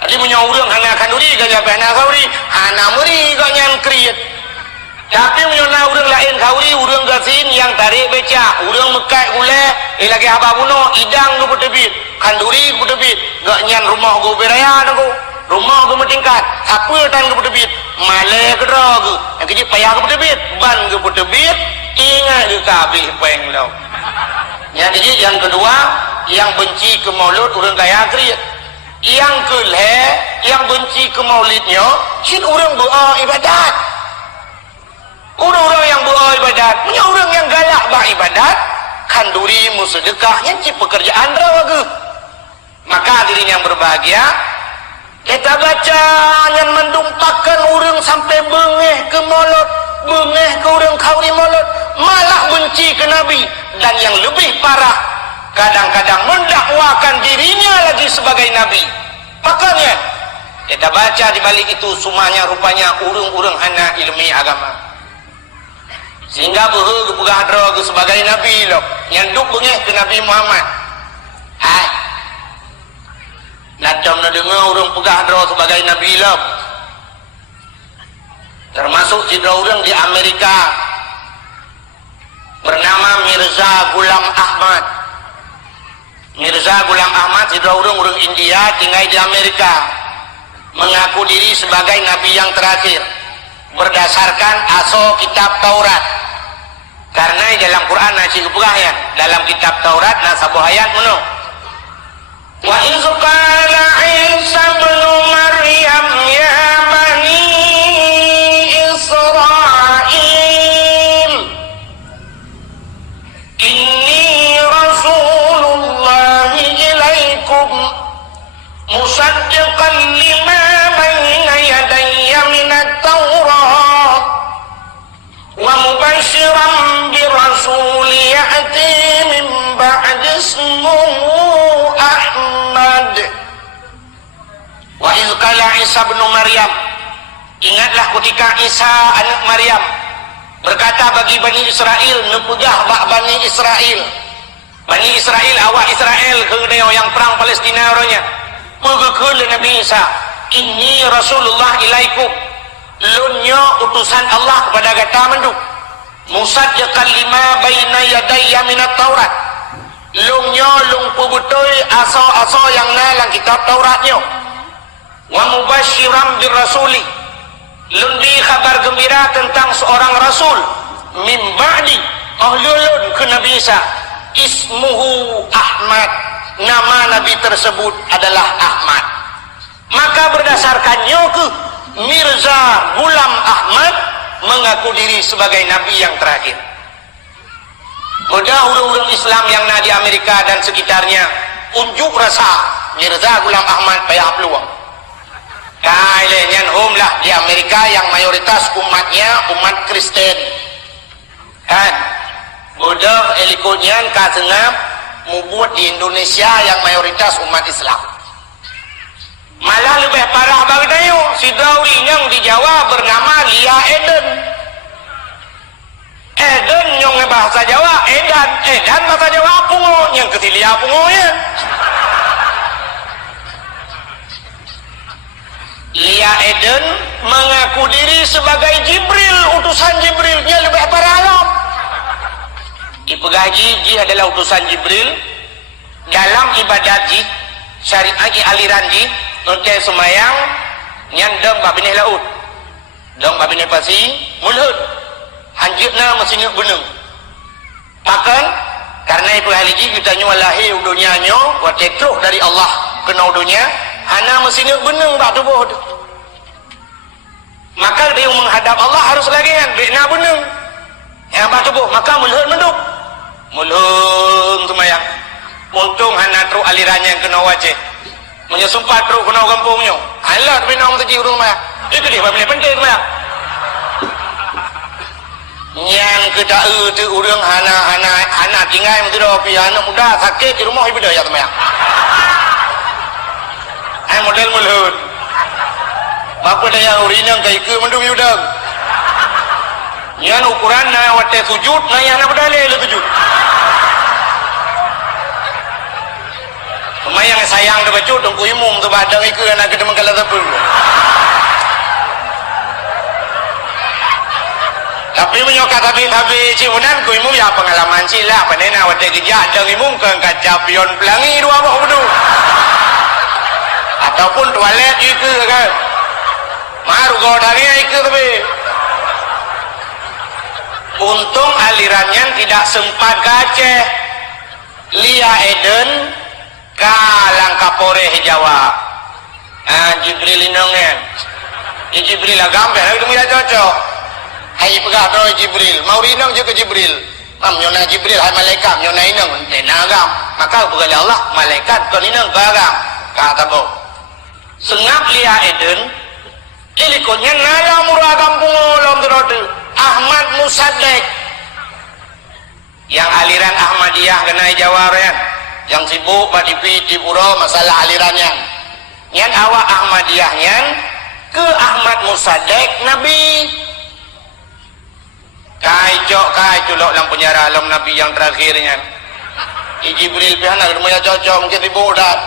Jadi punya urang hana kanduri ke jabe na kauri, hana meri ke nyan krit. Tapi menyona urang lain kauri, urang gasin yang tarik beca, urang mekai gule, lagi haba buno idang ke petebit, kanduri ke petebit, gak nyan rumah go beraya nago. Rumah ke tingkat, apa tan ke petebit, male ke drog, yang kecil payah ke petebit, ban ke petebit, ingat ke kabeh peng lau. Yang kecil yang kedua, yang benci ke maulid urang kaya akrit. Yang kelih, yang benci ke maulidnya, sin urang doa ibadat. Orang-orang yang beribadat, punya orang yang galak beribadat, kanduri musedekahnya cip pekerjaan rawagu. Maka dirinya yang berbahagia, kita baca yang mendumpakkan orang sampai bengeh ke mulut, bengeh ke orang kauri mulut, malah benci ke Nabi. Dan yang lebih parah, kadang-kadang mendakwakan dirinya lagi sebagai Nabi. Makanya kita baca di balik itu semuanya rupanya urung-urung anak ilmi agama. Sehingga berhubung pegah sebagai Nabi loh, yang duk bengeh ke Nabi Muhammad. Nacam na dengar orang pegah sebagai Nabi loh. Termasuk cedera orang di Amerika bernama Mirza Ghulam Ahmad. Mirza Ghulam Ahmad cedera orang India tinggal di Amerika, mengaku diri sebagai Nabi yang terakhir berdasarkan asal kitab Taurat. Karena dalam Quran nasi keperahyan, dalam kitab Taurat nasabuh ayat menung. Wa iz qala Isa bin Maryam ya bani Israil inni rasulullah ilaikum musaddiqan lima bayna yadayya minat Taurat wa mubashiran bi rasul ya'ti min ba'di ismuhu Ahmad. Wa iz qala Isa bin Maryam, ingatlah ketika Isa anak Maryam berkata bagi Bani Israel, nepegah bak Bani Israel. Bani Israel, awak Israel kedeo yang perang Palestina orangnya. Pegekul Nabi Isa, inni Rasulullah ilaikum, lunyo utusan Allah kepada kata menduk. Musaddiqan lima baina yadayya minat Taurat, lunyo lung pubutoi aso-aso yang nalang kitab Tauratnya. Wa mubashiran bir rasuli, lundi kabar gembira tentang seorang rasul min ba'di ahlulun ke Nabi Isa, ismuhu Ahmad, nama Nabi tersebut adalah Ahmad. Maka berdasarkannya ke Mirza Ghulam Ahmad mengaku diri sebagai Nabi yang terakhir. Mudah orang-orang Islam yang ada di Amerika dan sekitarnya unjuk rasa Mirza Ghulam Ahmad payah peluang. Kailenyan lah di Amerika yang mayoritas umatnya umat Kristen. Kan? Mudah elikutnya katengah membuat di Indonesia yang mayoritas umat Islam. Malah lebih parah bagdayo, si Dauri yang di Jawa bernama Lia Eden. Eden yang bahasa Jawa, Edan bahasa Jawa pungo, yang ketilia pungo ya. Lia Eden mengaku diri sebagai Jibril, utusan Jibrilnya lebih parah alam. Ipegaji adalah utusan Jibril dalam ibadat ji, syariat ji, aliran ji. Untuk semayang nyandang babinih laut dong babinih pasi mulut hanjitna mesinnya benung makan karena itu haliji kita nyualahi udunyanyo watetruh dari Allah kena udunya hana mesinnya benung bak tubuh maka dia menghadap Allah harus lagi kan bina benung yang bak tubuh maka mulut menduk mulut semayang untung hana tru alirannya yang kena wajah menyesumpat tru kena kampungnya Alat binong tu urung mah. Itu dia paling penting mah. Yang kita tu urang hana tinggal mesti dah pi anak muda sakit di rumah ibu dah ya teman. Ai model mulut. Bapa dah yang urinang kai ke mendung yudang. Yang ukuran na wate sujud na yang na bedale le sujud. Mayang sayang dah baju dong ku imum tu badang iku anak kita mengkala tepu. Tapi menyokat habis ciunan ku imum ya pengalaman sila panena wate kerja dang imum ke kaca pion pelangi dua bawah bedu. Ataupun toilet iku kan. Maru kau dari iku tapi. Untung alirannya tidak sempat Aceh. Lia Eden kalang kapore Jawa. Jibril inongen. Jibril agam ber itu tidak cocok. Hai pegah terus Jibril. Mau rinong juga Jibril. Nyona Jibril hai malaikat nyona inong tena agam. Maka pegah Allah malaikat kon inong ke agam. Kata bo. Sengap Lia Eden. Ilikonya nala murah kampung olom terode. Ahmad Musaddiq. Yang aliran Ahmadiyah kena Jawa kan. Yang sibuk pada di pura masalah alirannya. Yang awak Ahmadiyahnya ke Ahmad Musaddiq Nabi. Kai colok dalam penjara alam Nabi yang terakhirnya. Jibril pihana rumahnya cocok mungkin sibuk dah.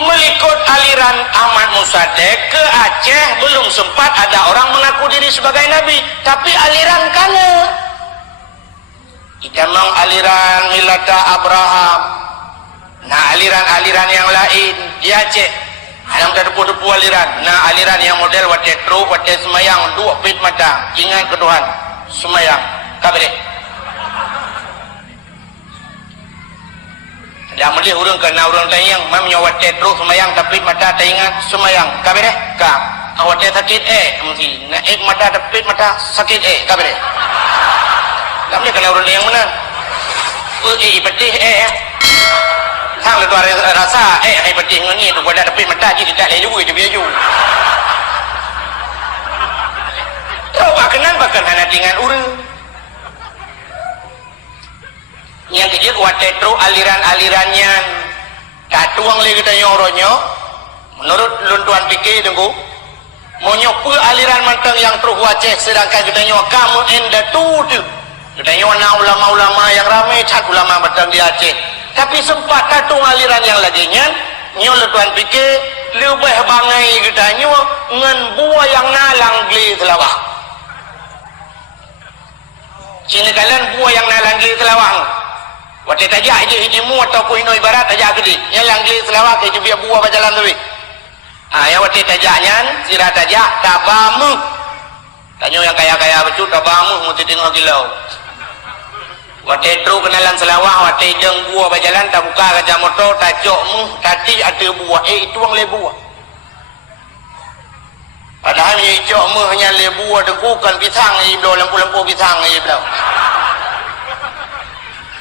Melikut aliran Ahmad Musaddiq ke Aceh belum sempat ada orang mengaku diri sebagai Nabi. Tapi aliran kana. Kita mau aliran Milata Abraham. Nah aliran-aliran yang lain di Aceh. Alam tak depu-depu aliran. Nah aliran yang model wate truk, wate semayang, dua pit mata. Ingat ke Tuhan. Semayang. Kabeh. Yang mesti urang kena urang tayang mam nyawat terus semayang tapi mata tayangan semayang kabeh deh ka awat sakit mesti naik mata tapi mata sakit kabeh deh lam dia kena urang yang mana betih sang le tuar rasa ai betih ngani tu pada tapi mata ji tidak leh juga itu biar ju tahu bahkan hana dengan urang yang kejut wate tru aliran-alirannya katuang lagi kita nyoronyo menurut luntuan pikir tunggu monyopu aliran manteng yang tru Aceh sedangkan kita nyo kamu enda tu kita nyo na ulama-ulama yang ramai cat ulama batang di Aceh tapi sempat katung aliran yang laginya nyo luntuan pikir lebih bangai kita nyo ngan buah yang nalang geli selawang sini kalian buah yang nalang geli selawang wate tajak je hidimu ataupun hino ibarat tajak ke di yang langgi selawak ke biar buah berjalan tu yang wate tajaknya sirah tajak tabamu tanya yang kaya-kaya betul tabamu mesti tengok kilau wate tru kenalan selawak wate jeng buah berjalan tak buka kaca motor tajokmu tadi ada buah itu ang le buah padahal hijokmu hanya le buah dengkukan pisang iblau lampu-lampu pisang iblau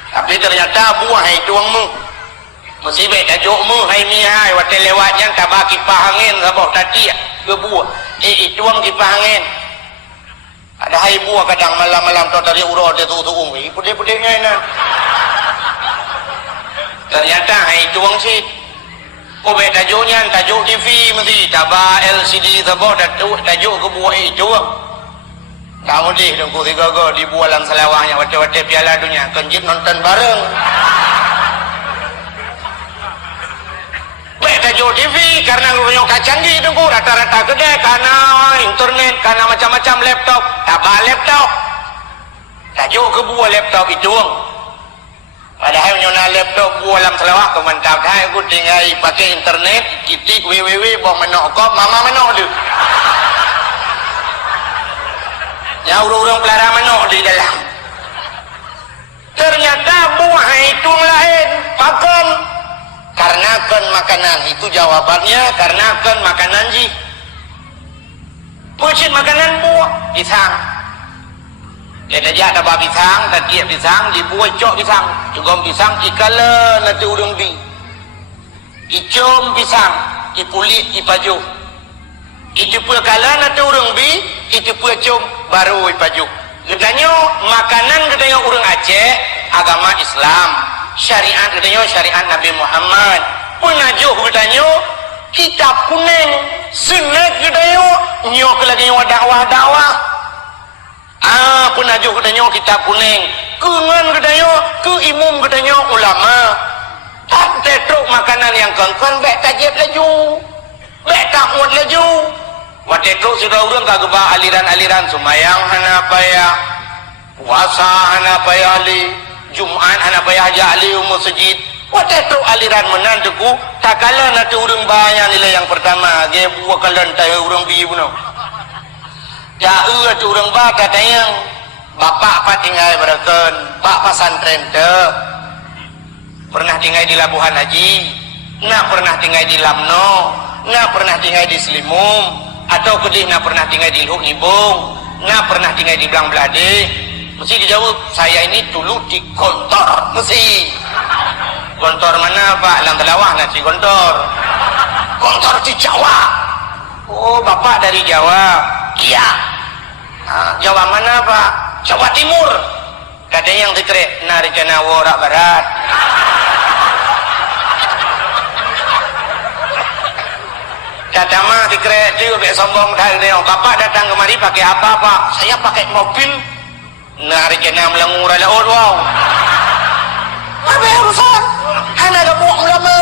tapi ternyata buah itu angmu mesti baik tajukmu hai mihai wate lewatnya tabak kipas angin sabok tadi ke buah itu ang kipas angin ada hai buah kadang malam-malam tu dari urut dia tu putih-putihnya ini ternyata hai itu ang si baik tajuknya tajuk TV mesti tabak LCD sabok tajuk ke buah itu kamu deh dengku tiga di bualan selawahnya wate-wate piala dunia kenjit nonton bareng baik tajuk TV karena lu kacang di dengku rata-rata gede karena internet karena macam-macam laptop tabah laptop tajuk ke buah laptop itu padahal nyona laptop bualan selawah kemantap dah aku tinggal pakai internet kitik www bawa menok kop mama menok tu yang urung-urung pelara menok di dalam ternyata buah itu lain makan karena kan makanan itu jawabannya karena kan makanan ji pucit makanan buah pisang kita jatuh tabak pisang tatiak pisang di buah cok pisang cugom pisang ikala nanti urung di icom pisang ipulit ipaju itu pun kalan atau urang bi itu pun cum baru ipaju gedanya makanan gedanya urang Aceh agama Islam syariat gedanya syariat Nabi Muhammad penajuh gedanya kitab kuning sunat gedanya nyok lagi dakwah penajuh gedanya kitab kuning kengan gedanya ke imum gedanya ulama tak tetruk makanan yang kongkon bek tajib laju bek takmud laju waktu itu sudah urang kageba aliran-aliran sumayang hana payah puasa hana payah ali Jumat hana payah jali masjid waktu itu aliran menantuku tak kala nanti urang banyak nilai yang pertama dia buah kalan tayo urang bi puno jauh tu urang ba katanya bapak apa tinggal berakan pak pesantren te pernah tinggal di Labuhan Haji nak pernah tinggal di Lamno nak pernah tinggal di Selimum atau kedih nak pernah tinggal di Luk Nibung nak pernah tinggal di Belang Belade mesti dijawab saya ini dulu di Gontor mesti Gontor mana Pak Lang Telawah nasi Gontor di Jawa oh bapak dari Jawa iya Jawa mana Pak Jawa Timur katanya yang dikerek narikana warak barat kata mah dikerek dia lebih sombong dari bapak datang kemari pakai apa Pak saya pakai mobil narikana melengur ala wow apa urusan hanya ada buang ulama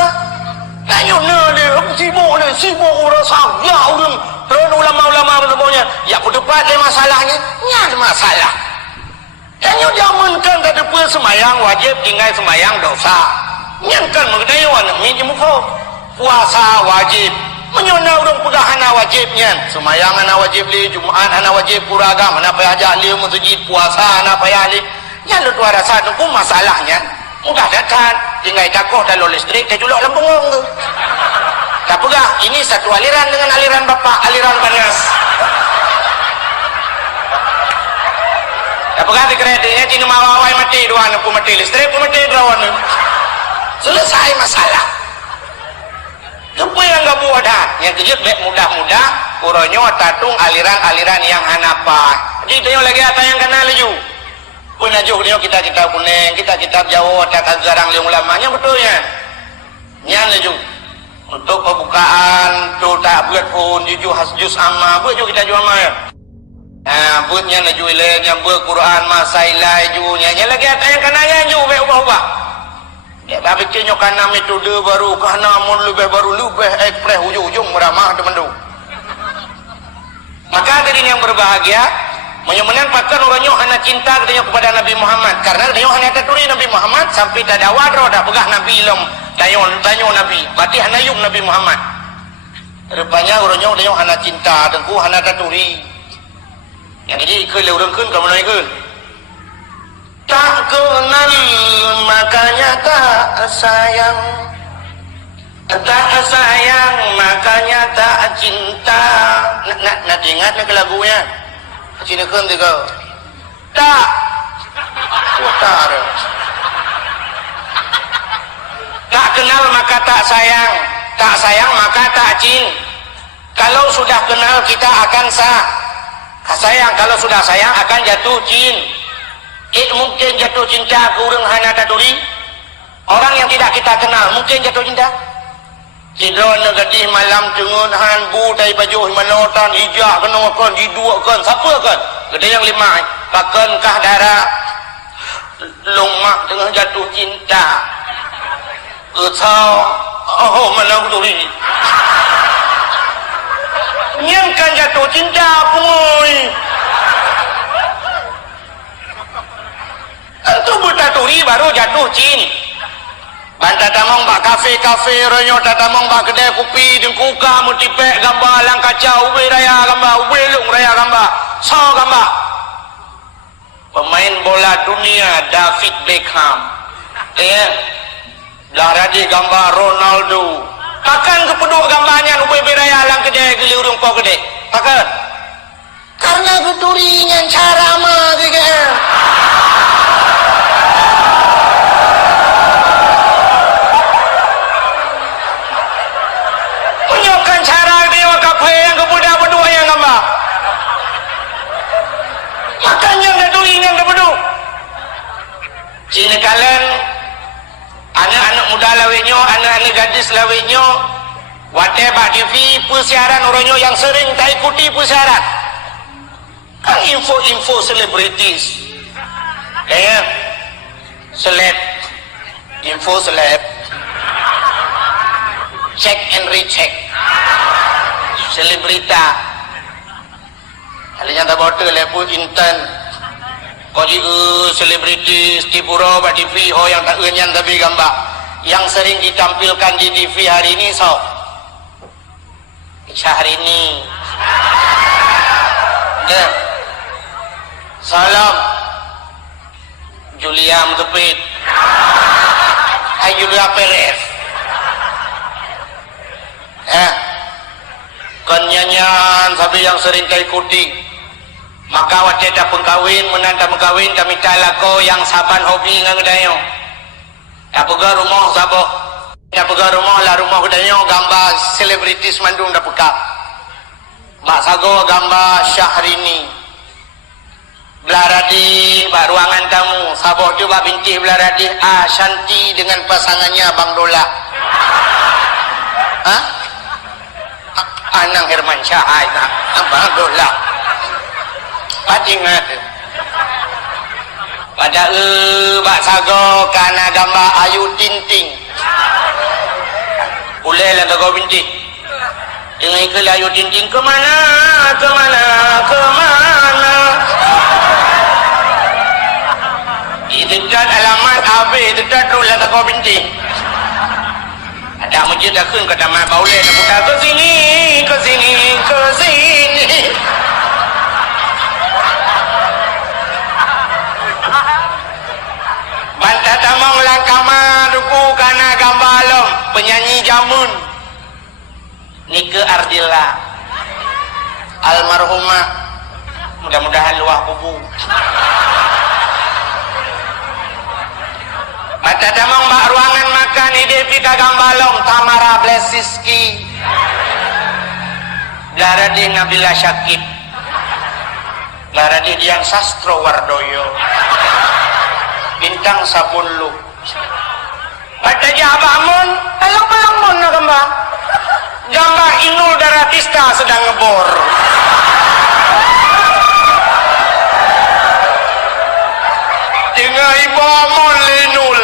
tanya dia sibuk urang ya urang terus ulama-ulama semuanya ya berdebat dia masalahnya ya ada masalah tanya jamankan tak ada semayang wajib tinggal semayang dosa nyankan mengenai wana minjem puasa wajib menyona urang pegah hana wajibnya semayang hana wajib li Jumat hana wajib puragam hana payah jali masjid puasa hana payah li yang lu tuara satu pun masalahnya mudah datang tinggal takoh dalam listrik dia julak lembungong tu tak pegah ini satu aliran dengan aliran bapak aliran panas tak pegah dikerediknya cina mawawai mati dua anak mati listrik pun mati dua anak selesai masalah apa yang gak buat dah yang kejut mudah-mudah uronyo tatung aliran-aliran yang hanapa jadi dia lagi apa yang kenal laju penajuh dia kita kuning kita Jawa tak garang liung lamanya betulnya nyan laju untuk pembukaan tu tak buat pun jujur hasjus amma buat juga kita jual maya buatnya laju ilai yang Quran masailai junya nya lagi ada yang kenanya ju be ubah-ubah ya babi kenyo kana metode baru kana mun lebih baru lebih ekspres ujung-ujung meramah teman-teman maka hadirin yang berbahagia menyemenan pakan orangnya hanya cinta katanya kepada Nabi Muhammad karena dia hanya taturi Nabi Muhammad sampai tak ada wadro dah pegah Nabi ilm tanyo Nabi berarti hanya yuk Nabi Muhammad rupanya orangnya dia hanya cinta dengku hanya taturi yang jadi ikut orang kun kamu naik kun tak kenal makanya tak sayang makanya tak cinta nak ingat nak lagunya Cina kan juga tak putar tak kenal maka tak sayang maka tak cinta kalau sudah kenal kita akan sayang kalau sudah sayang akan jatuh cinta mungkin jatuh cinta kurang hana taturi orang yang tidak kita kenal mungkin jatuh cinta Sidron negatif malam cengun han bu dai baju manotan hijak kena kon diduakan siapa kan gede yang lima pakan kah darah lungmak tengah jatuh cinta oh malang tu ni yang kan jatuh cinta puy itu bertaturi baru jatuh cinta Banta tamong bak kafe ronyo tatamong bak kedai kopi dengkuka mutipek gambar lang kacau ube raya gambar ube lung raya gambar so gambar pemain bola dunia David Beckham dah radi gambar Ronaldo pakan kepeduk gambarnya ube raya lang kedai geli urung po kedai pakan karena keturinya cara mah kalian anak-anak muda lawinyo, anak-anak gadis lawinyo, whatever TV persiaran orangnya yang sering tak ikuti persiaran kan info-info selebritis seleb, info seleb, check and recheck selebrita kalinya tak bodoh lepu intan kau juga selebriti Stipuro Pak TV yang tak kenyan tapi gambar yang sering ditampilkan di TV hari ini Syahrini Salam Julia Mutepit Julia Perez kenyanyian sabi yang sering kita ikuti maka wajah tak pengkawin menanda mengkawin kami talako yang saban hobi ngadayo tak pega rumah sabo tak pega rumah lah rumah kudayo gambar selebritis mandung dah peka mak sago gambar Syahrini belaradi bak ruangan tamu saboh tu bak bintih belaradi Shanti dengan pasangannya Bang Dola Anang Herman Syahai Bang Dola ingat pada bak sago kana gambar Ayu Tinting boleh lah kau binti dengan ikut Ayu Tinting kemana itu kat alamat AB itu kat tu lah kau binti ada masjid dah kun kata mak boleh nak putar ke sini Bantah tamang langkama duku kana gambalom penyanyi jamun Nike Ardilla almarhumah mudah-mudahan luah kubu Bantah tamang bak ruangan makan ide pika gambalom Tamara Blesiski Laradi Nabila Syakib Laradi Dian Sastro Wardoyo Bintang Sabunlu pada Jabamun pelong-pelong na gambar Inul Daratista sedang ngebor dengan ibu Amon Lenul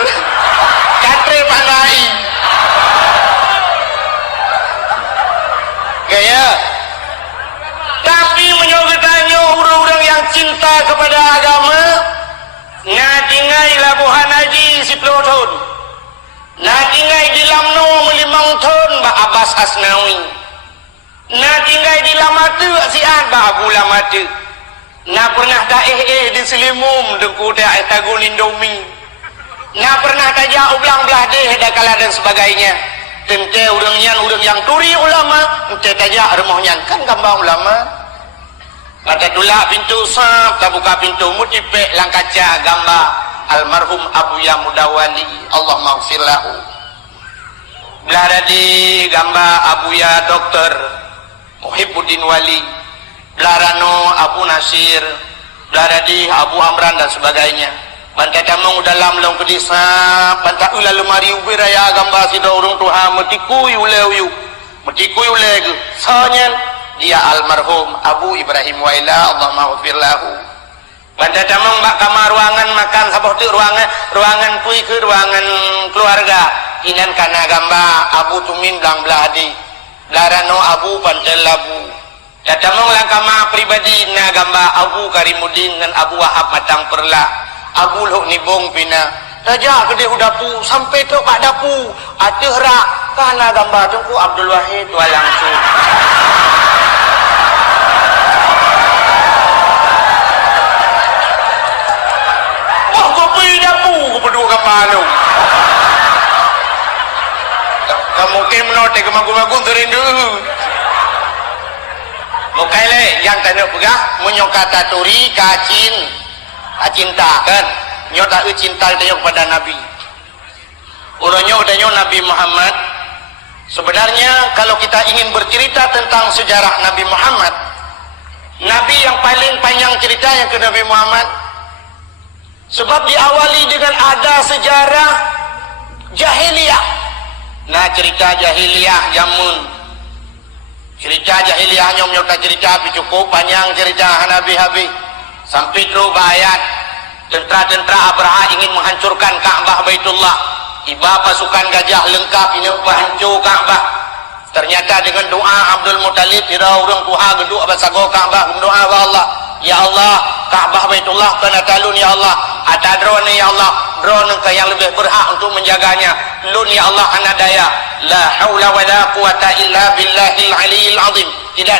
Katre Pandai gaya tapi menyogetanya orang-orang yang cinta kepada agama nadingai labuhan haji 10 tahun nadingai di lamno 5 tahun Mbak Abbas Asnawi nadingai di lamatu sian Mbak Abu Lamatu na pernah tak di selimum dengku tak tagun Indomie na pernah tak jauh belang belah deh dakala dan sebagainya tente urang yang turi ulama ente tajak rumahnya kan gambar ulama pada tulak pintu sap tak buka pintu mutipek lang kaca gambar almarhum Abuya Mudawali Allah maghfirlahu belah di gambar Abuya Dr. Muhibbuddin Wali belah rano Abu Nasir belah di Abu Amran dan sebagainya bantai tamang dalam long kedisa bantai ula lemari ubiraya gambar sida urung tuha metikuy uleu metikuy ulegu soalnya dia almarhum Abu Ibrahim Waila Allah maghfir lahu pada tamang bak kamar ruangan makan sabah tu ruangan kui ke ruangan keluarga inan kana gamba Abu Tumin belang beladi larano Abu Pantel Labu datamang lang kama pribadi na gamba Abu Karimuddin dengan Abu Wahab Matang Perla Abu Luk Nibong Pina Raja gede udapu sampai tu pak dapu atuh rak kana gamba tungku Abdul Wahid langsung berdua kepala kamu kemnote kemagu-magu terindu bukaile yang tanda pegah menyokata turi kacinta kan nyota cinta dia kepada Nabi urangnya udahnya Nabi Muhammad sebenarnya kalau kita ingin bercerita tentang sejarah Nabi Muhammad Nabi yang paling panjang cerita yang ke Nabi Muhammad Sebab diawali dengan ada sejarah jahiliyah. Nah, cerita jahiliyah jamun. Cerita jahiliyah nyom nyota cerita tapi cukup panjang cerita Nabi habis. Sampai terus ayat tentara-tentara Abraha ingin menghancurkan Ka'bah Baitullah. Iba pasukan gajah lengkap ini hancur Ka'bah. Ternyata dengan doa Abdul Muttalib tidak orang Tuhan geduk basago Ka'bah doa wa Allah. Ya Allah, Ka'bah Baitullah kena talun ya Allah. Ada drone ya Allah, drone yang lebih berhak untuk menjaganya. Lun ya Allah ana daya. La haula wala quwata illa billahil aliyil azim. Tidak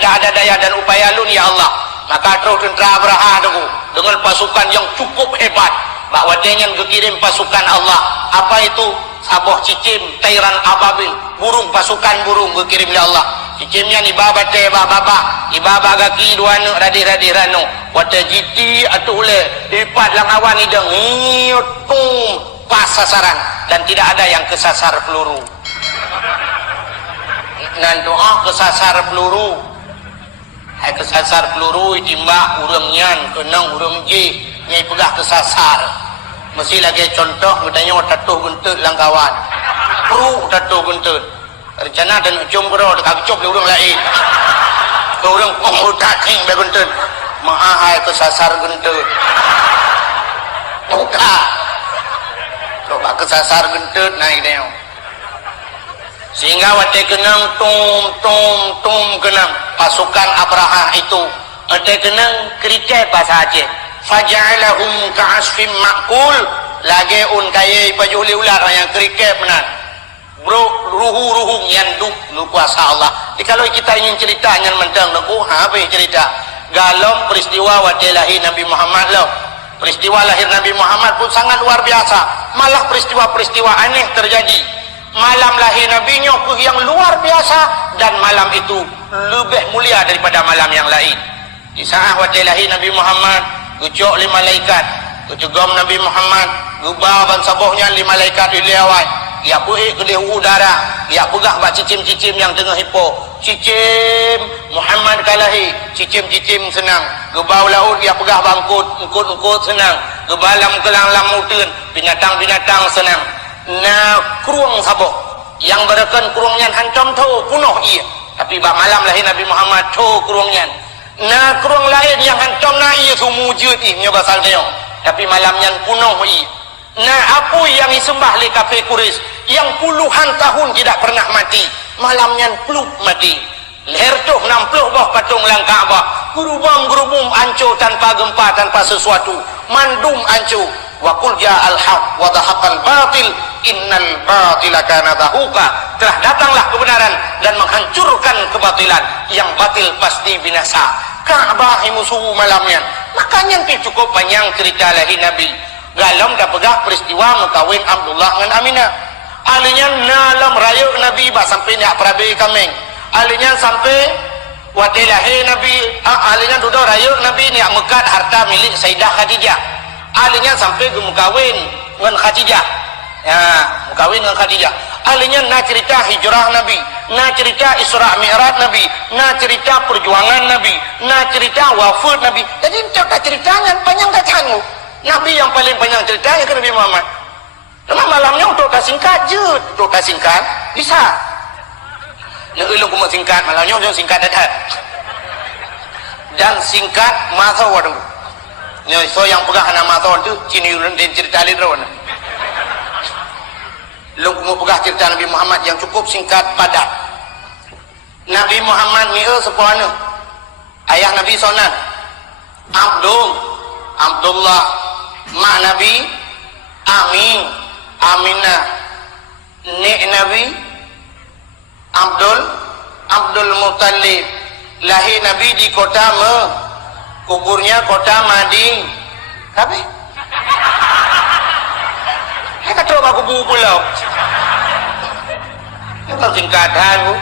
ada daya dan upaya lun ya Allah. Maka terus tentera Abraha dengan pasukan yang cukup hebat. Bahawa dengan kekirim pasukan Allah. Apa itu? Saboh cicim, tairan ababil, burung pasukan burung kekirim oleh Allah. Cicimnya ni baba te baba, ibaba gaki dua nu radi rano. Wata jiti atule lipat lang awan idang ngiutum pas sasaran dan tidak ada yang kesasar peluru. Nan doa kesasar peluru. Hai kesasar peluru timbak urang nyan kenang urang je nyai pegah kesasar. Mesti lagi contoh katanya tatuh buntut langkawan. Perlu tatuh buntut. Rencana dan ujung bro dekat cop urang lain. Urang taking be buntut. Mahai kesasar buntut. Buka. Coba kesasar buntut naik dia. Sehingga wate kenang tum kenang pasukan Abraha itu. Wate kenang kerike bahasa Aceh. Faja'alahum ka'asfim ma'kul lagi kaya pajuli ular yang kerikep menan bro ruhu yang duk lu kuasa Allah. Jadi kalau kita ingin cerita yang mentang lagu habis cerita galom peristiwa wate lahir Nabi Muhammad lo. Peristiwa lahir Nabi Muhammad pun sangat luar biasa. Malah peristiwa-peristiwa aneh terjadi. Malam lahir Nabi nya yang luar biasa dan malam itu lebih mulia daripada malam yang lain. Di saat wate lahir Nabi Muhammad gucok lima malaikat, gucugam Nabi Muhammad, gubah ban sabohnya lima malaikat ilawai. Ya puik ke udara, ya pegah bak cicim-cicim yang tengah hipo. Cicim Muhammad kalahi, cicim-cicim senang. Gebau laut ya pegah bangkut, engkut senang. Gebalam kelang-lang mutun, binatang-binatang senang. Nah, kruang saboh yang berakan kruangnya hancam tu punuh ia. Tapi bak malam lahir Nabi Muhammad tu kruangnya. Nah, kurang lain yang hancam na ia tu mujud ini basal dia. Tapi malamnya punuh ia. Nah, apa yang disembah oleh kafir Quraisy yang puluhan tahun tidak pernah mati, malamnya peluk mati. Leher tu 60 bah patung lang Ka'bah. Gerubam hancur tanpa gempa, tanpa sesuatu. Mandum hancur. Wa qul ja'al haq wa dhahaqal batil innal batila kana zahuqa. Telah datanglah kebenaran dan menghancurkan kebatilan. Yang batil pasti binasa. Ka'bah musuh malamnya. Makanya itu cukup panjang cerita lahir Nabi. Galam dah pegah peristiwa mukawin Abdullah dengan Aminah. Alinya nalam raya Nabi bah sampai nak perabi kameng. Alinya sampai wati lahir Nabi. Alinya duduk raya Nabi ni mekat harta milik Sayyidah Khadijah. Alinya sampai ke mukawin dengan Khadijah. Ya, mukawin dengan Khadijah. Alinya nak cerita hijrah Nabi, nak cerita Isra Mi'raj Nabi, nak cerita perjuangan Nabi, nak cerita wafat Nabi. Jadi tak ceritanya panjang kacang. Nabi yang paling panjang ceritanya ke Nabi Muhammad. Cuma malamnya untuk tak singkat je, untuk tak singkat bisa. Yang ilmu kumut singkat, malamnya untuk singkat dadat. Dan singkat masa waduh. Ni so yang pegah nama masa tu cini dan cerita lidron. Lu kumut pegah cerita Nabi Muhammad yang cukup singkat padat. Nabi Muhammad ni sepuana. Ayah Nabi Sonan. Abdullah mak Nabi Amin Aminah nek Nabi Abdul Muttalib. Lahir Nabi di kota kuburnya kota Mading. Tapi saya kata aku kubur pulau. Itu singkatan bu.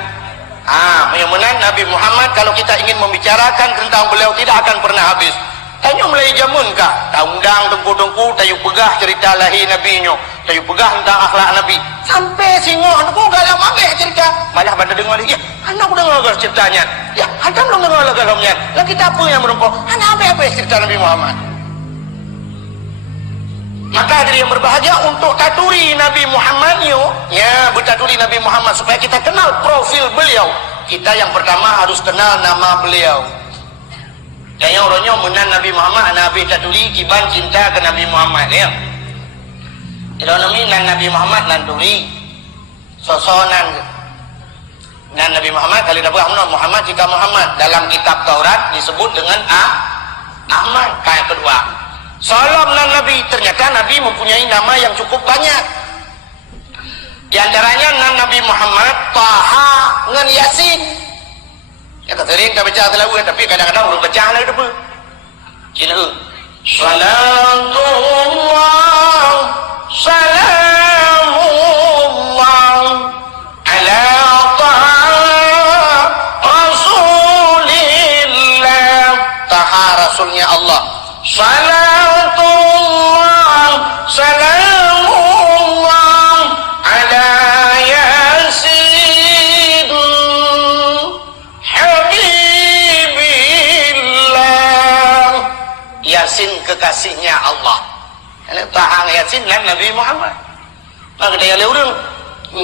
Yang benar Nabi Muhammad kalau kita ingin membicarakan tentang beliau tidak akan pernah habis. Tanya mulai jamun kah? Undang tengku-tengku, tayu pegah cerita lahir Nabi nyo, tayu pegah tentang akhlak Nabi. Sampai singoh, aku gak lama ambil cerita. Malah pada dengar lagi, ya, anak aku dengar ceritanya. Ya, hantam belum dengar lagi romnya. Lah kita apa yang merumpuk? Anak apa cerita Nabi Muhammad? Maka dari yang berbahagia untuk taturi Nabi Muhammad ya bertaturi Nabi Muhammad supaya kita kenal profil beliau. Kita yang pertama harus kenal nama beliau. Dan yang orangnya menan Nabi Muhammad, Nabi taturi kiban cinta ke Nabi Muhammad ya. Kalau Nabi Muhammad nanturi sosonan nan Nabi Muhammad kali dapat Muhammad jika Muhammad dalam kitab Taurat disebut dengan Ahmad. Kayak kedua salam nan Nabi, ternyata Nabi mempunyai nama yang cukup banyak. Di antaranya nan Nabi Muhammad Taha ngan Yasin. Ya sering kita baca selawat tapi kadang-kadang belum baca lah itu pun. Cina salatullah salamullah ala Rasulnya Allah. Salatullah salamullah ala Yasin Habibillah. Yasin kekasihnya Allah. Ini tahang Yasin dan Nabi Muhammad. Maka dia lurung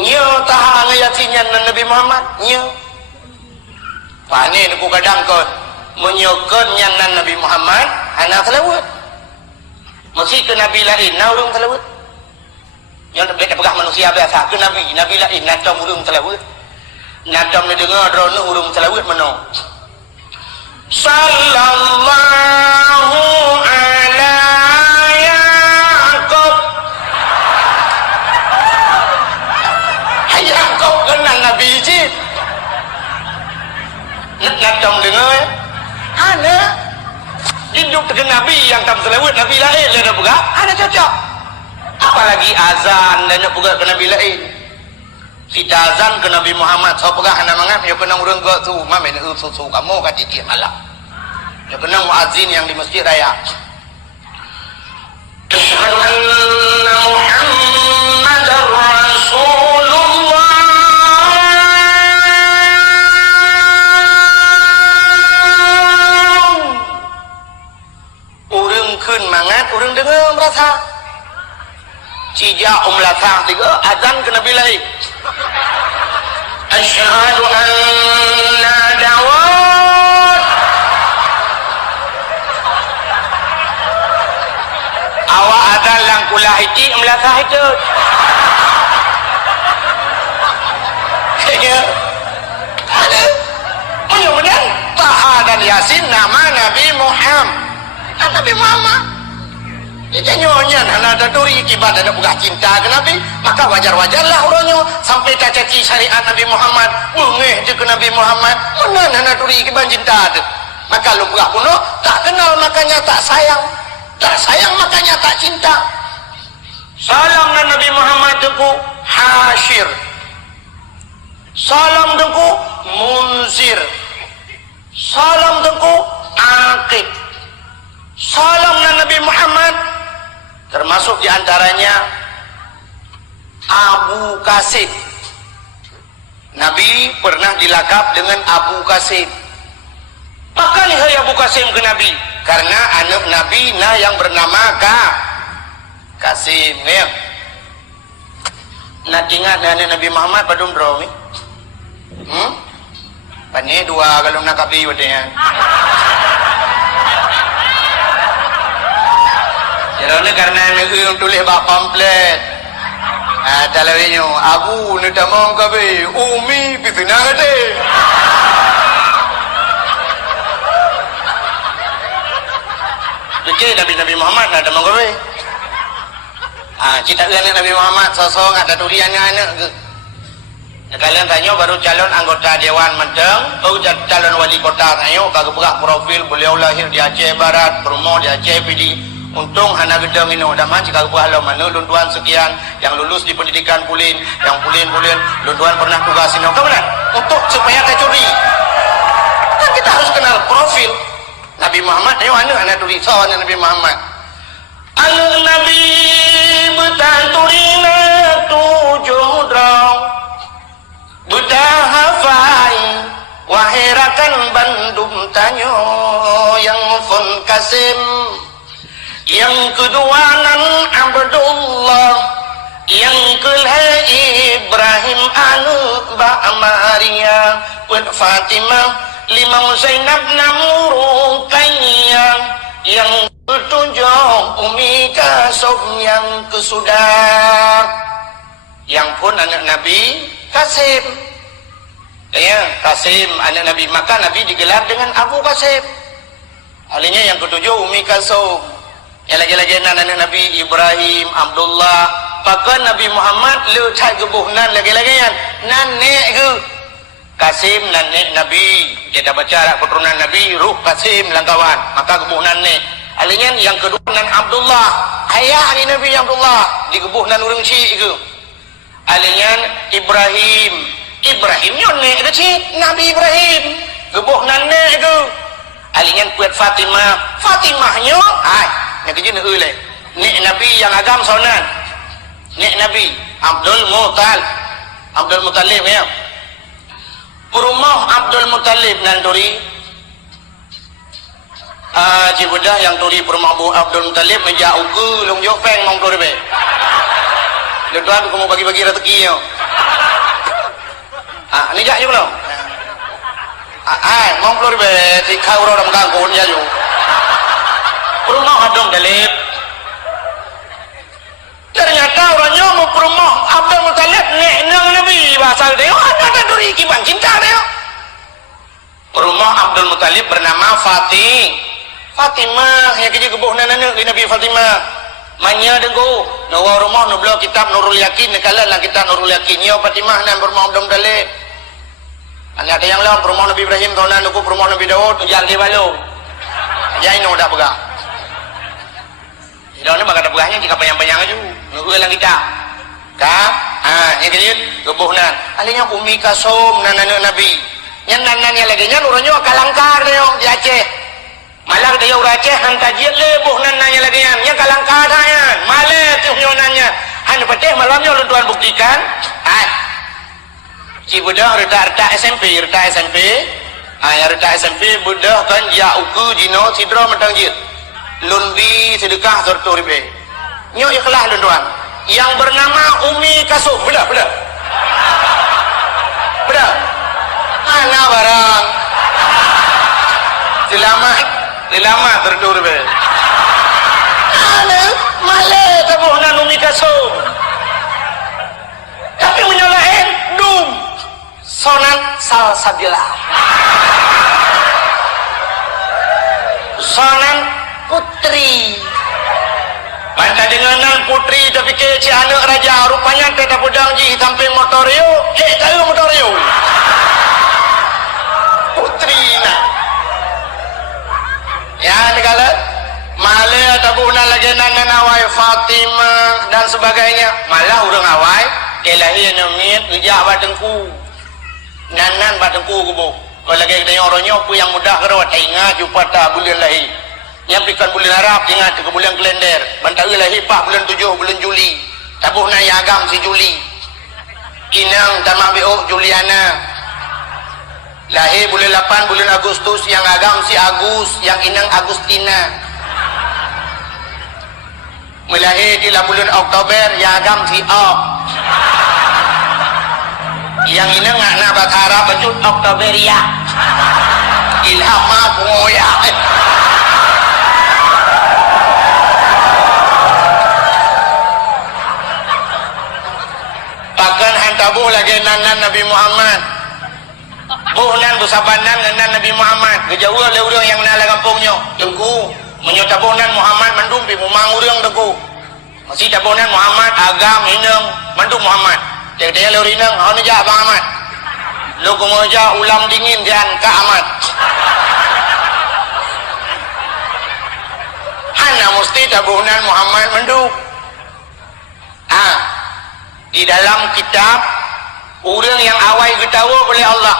nya tahang Yasinnya Nabi Muhammad nya. Pani aku kadang kau menyokongnya Nabi Muhammad anak selawat mesti ke Nabi lain na urung selawat yang beda pegah manusia biasa ke Nabi lain nadam urung selawat nadam ni dengar drone urung selawat mana sallallahu ala Yaqub Yaqub kenal Nabi je nadam dengar ada hidup dengan Nabi yang tak selawat Nabi lain dia nak pegang ada cocok apalagi azan dan nak pegang ke Nabi lain kita azan ke Nabi Muhammad so pegang anak mangat dia kena urang ke tu mamen susu kamu kat titik malam dia kena muazzin yang di masjid raya asyhadu anna Muhammadar Rasulullah mangat urang dengar merasa cijak latah tiga azan ke Nabi lain asyhadu anna Dawud awak azan lang kulah hiti melatah itu kayaknya ada benar-benar Taha dan Yasin nama Nabi Muhammad Nabi Muhammad dia nyonya anak taturi kibat ada buka cinta ke Nabi maka wajar-wajarlah orangnya sampai tak caci syariat Nabi Muhammad bungeh je ke Nabi Muhammad mana anak taturi kibat cinta tu maka lu buka kuno tak kenal makanya tak sayang makanya tak cinta salam Nabi Muhammad teku Hashir salam teku Munzir salam teku Aqib salam Nabi Muhammad termasuk diantaranya Abu Qasim. Nabi pernah dilakap dengan Abu Qasim. Maka ni Abu Qasim ke Nabi karena anak Nabi yang bernama Qasim ya. Nak ingat anak Nabi Muhammad padum draw ni pani dua kalau nak kapi wadanya Jadi karena negeri yang tulis bak pamflet. Talawinyo, Abu ni tamang kabe, Umi pitina kate. Jadi Nabi Muhammad ada tamang kabe. Cita Nabi Muhammad sosok ada tulisannya anak. Kalian tanya baru calon anggota Dewan Menteng, calon wali kota tanya kagak berak profil beliau lahir di Aceh Barat, berumur di Aceh Pidi. Untung anak gedang ini udah manci kalau buah lo mana lunduan sekian yang lulus di pendidikan pulin, yang pulin lunduan pernah tugas ini, kemudian untuk supaya tak curi. Kan kita harus kenal profil Nabi Muhammad. Ayo anak tulis soalnya Nabi Muhammad. Al Nabi betanturina tujuh drong, budah hafai wahirakan Bandung tanyo yang fun Kasim. Yang kedua nan Abdullah yang kelha Ibrahim anu ba Maria pun Fatimah limang Zainab namuru kayang yang ketujuh Umi Kasum yang kesudah yang pun anak Nabi Kasim ya Kasim anak Nabi maka Nabi digelar dengan Abu Kasim. Halinya yang ketujuh Umi Kasum yang lagi-lagi anak Nabi Ibrahim Abdullah bahkan Nabi Muhammad le cai gebuhnan lagi-lagi kan nenek ke Kasim nenek Nabi kita baca keturunan Nabi ruh Kasim langkawan maka gebuhnan nek halinya yang kedua nan Abdullah ayah ni Nabi Abdullah di gebuhnan urang ci ke halinya Ibrahim nek kecil Nabi Ibrahim gebuhnan nek ke halinya kuat Fatimahnya ai nek je ne eule nek Nabi yang agam sonan nek Nabi Abdul Muttalib ya rumah Abdul Muttalib nan turi cibudah yang turi rumah Bu Abdul Muttalib menjauh ke long jok peng mong turi be tuan aku mau bagi-bagi rezeki yo ni jak je belum mong turi be ti kau ro dam kang kun ya yo rumah Abdul Muttalib ternyata orangnya mau ke rumah Abdul Muttalib nek nang Nabi bahasa dia ada duri kibang cinta dia rumah Abdul Muttalib bernama Fatimah yang kerja kebuh nana di Nabi Fatimah manya dengku nawa rumah nu belo kitab Nurul Yakin nekalan lah kitab Nurul Yakin yo Fatimah nan rumah Abdul Muttalib ada yang lain rumah Nabi Ibrahim tahunan luku rumah Nabi Daud ujal di balung jai nu dah pegang ini bakal ada pegahnya jika panjang-panjang aja nunggu lang kita kah yang kecil kebuhnan alinya Umi Kasum nan anak Nabi yang nananya lagi nya nurunnya kalangkar dia di Aceh malah dia orang Aceh hangkajian lebuh nananya lagi yang kalangkar saya malah tuh nyonanya hanya patih malamnya lu tuan buktikan si budak reta SMP ya reta SMP budak kan ya uku jino sidro mentang jir lundi sedekah serta ribe nyo ikhlas tuan yang bernama Umi Kasum bedah mana barang selamat serta ribe male tabuhnan Umi Kasum tapi menyalahin dum sonan salsabila sonan putri manta denganan putri tapi ke si anak raja rupanya kita pedang ji sampai motorio tahu motorio putri nak ya negala male tabuna lagi nan awai Fatimah dan sebagainya malah urang awai kelahi namit ujak batengku nanan batengku kubu kalau lagi kita orangnya aku yang mudah kerawat ingat jumpa tak bulan lahi nyampaikan bulan Arab ingat ke bulan kalender bantai lahi pak bulan 7 bulan Juli tabuh na agam si Juli inang tamak BO Juliana lahir bulan 8 bulan Agustus yang agam si Agus yang inang Agustina melahir di bulan Oktober yang agam si Ok yang inang anak bahasa Arab bajut Oktoberia ilhama pungoya bahkan hantabuh lagi nanan Nabi Muhammad buhnan busabanan nanan Nabi Muhammad kejauh oleh orang yang nala kampungnya dengku menyutabuhnan Muhammad mendumpi memang orang dengku masih tabuhnan Muhammad agam inang mandum Muhammad dia lori nang hau nejak Bang Ahmad lu kumoja ulam dingin dan Kak Ahmad hana mesti tabuhnan Muhammad menduk di dalam kitab orang yang awai getawa oleh Allah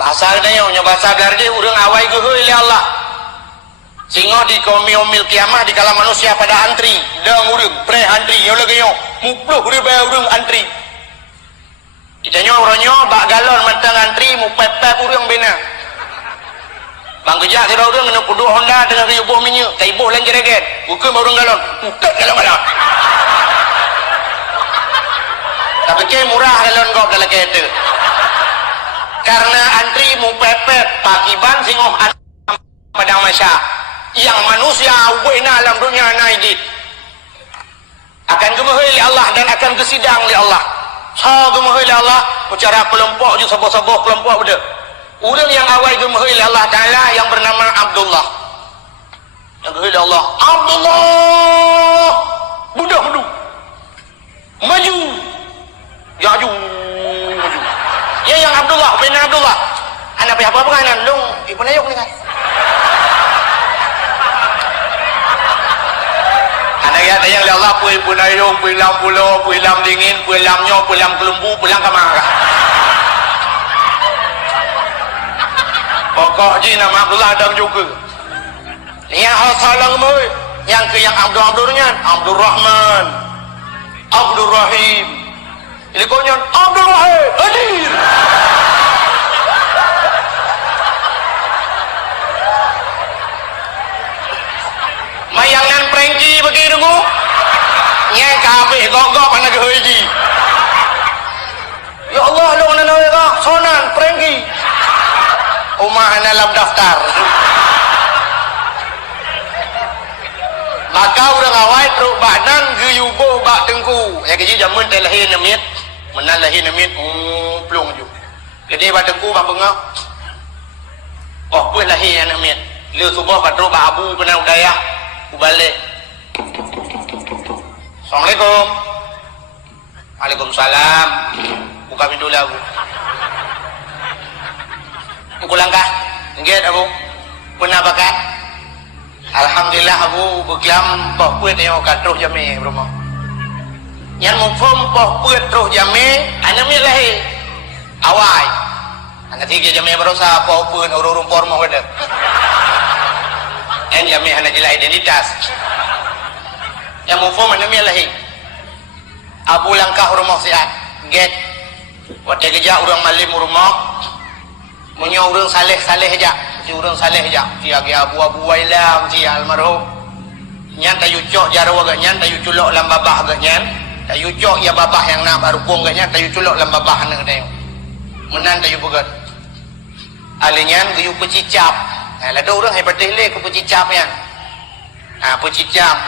bahasa dia bahasa garde orang awai gehe oleh Allah sehingga di kaumil kiamah di kala manusia pada antri dang urang pre antri yo lagi yo mupluh ribe urang antri ditanya orangnya bak galon mentang antri mu pepek urang bena bang kejak si orang kena puduk Honda dengan ribuh minyak taibuh lan jereget bukan orang galon ukat galon tapi ke murah galon kau dalam kereta karena antri mu pepet pakiban singoh padang masya yang manusia wena alam dunia naidit akan gemahai Allah dan akan kesidang li Allah gemahai Allah bicara kelompok je sabah-sabah kelompok benda orang yang awal gemahai Allah Ta'ala yang bernama Abdullah yang gemahai Allah Abdullah budak maju maju maju ya yang Abdullah bin Abdullah anak apa penganan dong ibu nayuk ni kan anak ya yang Allah pui pun nayuk pui lam pulau pui lam dingin pui lam nyok pui lam kelembu pui lam kamar pokok je nama Abdullah Adam juga yang salang moi yang ke yang Abdulnya Abdul Rahman Abdul Rahim ini konyon Abdul Rahim hadir mayangan prengki bagi dengu nyai kabeh gogok anak haji ya Allah lu nana ka sonan prengki umah dalam daftar maka orang awal truk badan geyubuh bak tengku ya keji jamun teh lahir namit menan lahir namit plung ju gede bak tengku bak bengak oh pun lahir namit lu subuh bak truk bak abu kena udaya balik Assalamualaikum Waalaikumsalam buka pintu lah Abu aku langkah nggak Abu pernah bakat Alhamdulillah Abu berkelam poh puet yang terus jami rumah yang mufum poh puet terus jami anak mi lahir awal anak tiga jami berusaha poh puet urung rumah ada yang jami anak jelas identitas yang mufum anak mi lahir Abu langkah rumah siat get waktu kerja orang malim rumah punya orang saleh-saleh aja si orang saleh aja dia abu-abu wailam si almarhum nyan tayu cok jarwa gak nyan tayu culok lam babah gak nyan tayu cok ya babah yang nak barukung gak nyan tayu culok lam babah nak tayu menan tayu begat alinyan gayu pecicap ada orang hebat le ke pecicap yan pecicap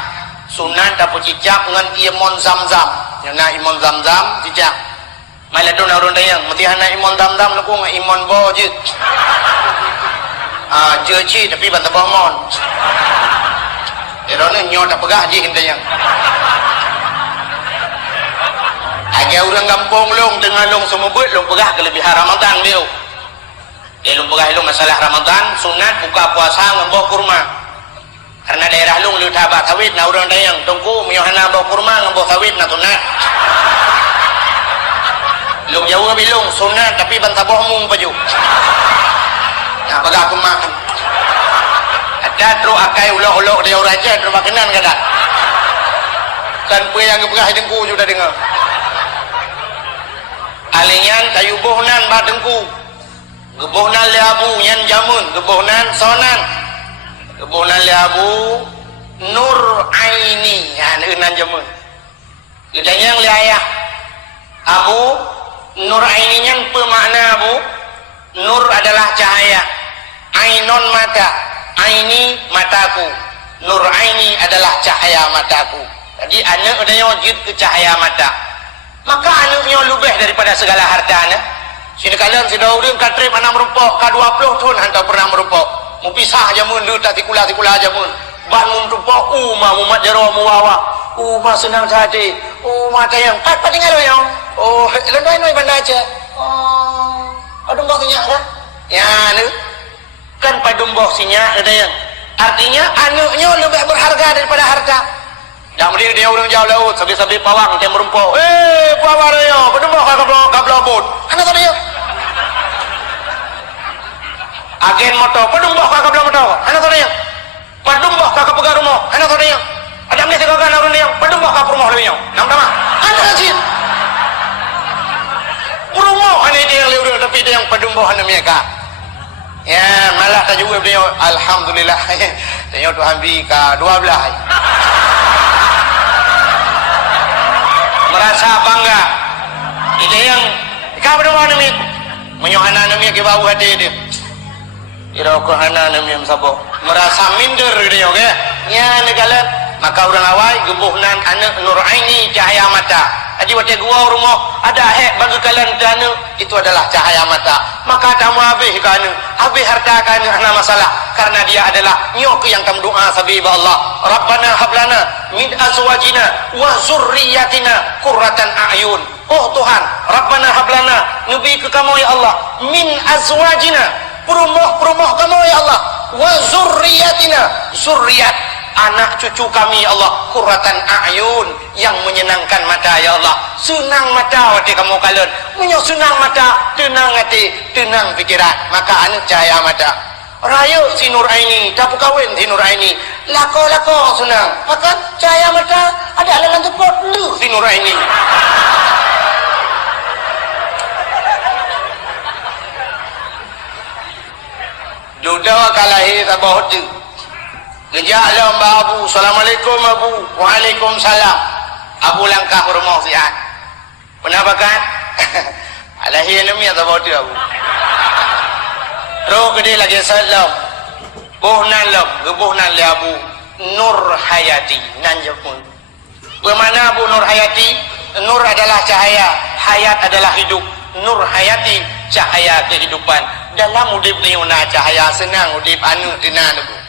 sunan tak pecicap ngan imon zam-zam yang nak imon zam-zam cicap malah tu orang dayang mesti anak imon zam-zam nak ngah imon bojit jeci tapi bantah bahmon erona nyo tak pegah je kita yang agak orang kampung long tengah long semua buat long pegah kelebihan Ramadan dia long pegah long masalah Ramadan sunat buka puasa ngambaw kurma karena daerah long lu tabat sawit na orang dayang tungku miohana bawa kurma ngambaw sawit na sunat long jauh bilong sunat tapi bantah bohmung baju nah pegah aku makan ada terus akai ulok-ulok dia orang aja terus makanan kada kan pun yang pegah dengku sudah dengar alinyan tayu bohnan ba dengku gebohnan le abu nyan jamun gebohnan sonan gebohnan le abu nur aini ya eunan jamun gedanyang le ayah abu nur aini nyan pemakna abu nur adalah cahaya ainon mata aini mataku nur aini adalah cahaya mataku jadi anak dia wajib ke cahaya mata maka anaknya lebih daripada segala hartanya sini kalian sudah orang katrip anak merupok K20 tahun hantar pernah merupok mu pisah jamun lu tak tikula-tikula jamun bangun merupok mumat jaro muwawa senang hati mata yang pat tinggal yang lenoi bandar aja padum boh sinyak kan ya nu kan padum boh sinyak ada yang artinya anaknya lebih berharga daripada harta dah mesti dia orang jauh laut sabi-sabi pawang teh merumpok pawang dia padum boh kablabut anak tadi agen motor padum boh kablabut anak tadi padum boh pegang rumah anak tadi ada mesti segagan orang dia padum boh rumah dia nam tama anak kecil rumah ane dia yang leureung tapi dia yang padumboh anu mereka ya malah tak juga tengok alhamdulillah tengok tu ambil ke 12 merasa bangga itu yang kau berdua nami menyohana nami ke bawah hati dia ira ko hana nami sabo merasa minder dia okey nya negala maka orang awai gebuhnan anak nur aini cahaya mata aji wate gua rumah ada hek bagi kalian dana itu adalah cahaya mata maka kamu habis harta kamu ana masalah karena dia adalah nyok yang kamu doa sabi Allah Rabbana hablana min azwajina wa zurriyyatina qurratan a'yun oh Tuhan Rabbana hablana nubi ke kamu ya Allah min azwajina perumoh kamu ya Allah wa zurriyyatina zurriyat anak cucu kami ya Allah qurratan a'yun yang menyenangkan mata ya Allah senang mata hati kamu kalian punya senang mata tenang hati tenang pikiran maka anu cahaya mata raya si Nur Aini dapat kawin si Nur Aini lako senang maka cahaya mata ada alalan tepot lu si Nur Aini duda kalahi tabah tu ngejak lah Mbak Abu Assalamualaikum Abu Waalaikumsalam Abu langkah ke rumah sihat kenapa kan alahi enemi atau bodoh Abu terus ke dia lagi salam buhnan le Abu Nur Hayati nanjapun bagaimana Abu Nur Hayati Nur adalah cahaya hayat adalah hidup Nur Hayati cahaya kehidupan dalam udip ni una cahaya senang udip anu tenan Abu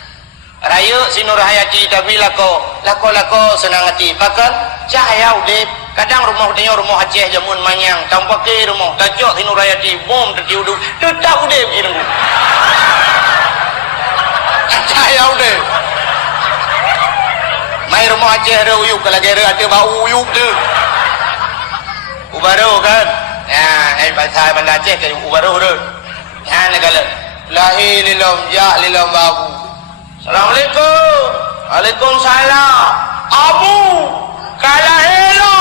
raya si Nur Hayati tapi lako senang hati bahkan cahaya udip kadang rumah dia rumah Aceh jamun manyang tanpa ke rumah tajak si Nur Hayati bom tertiudup tetap udip ini cahaya udip mai rumah Aceh ada uyuk kalau ada bau uyuk tu ubaru kan ya bahasa Banda Aceh ke ubaru tu ya negala lahi lilam ja lilam babu Assalamualaikum. Waalaikumsalam. Abu kalah hello.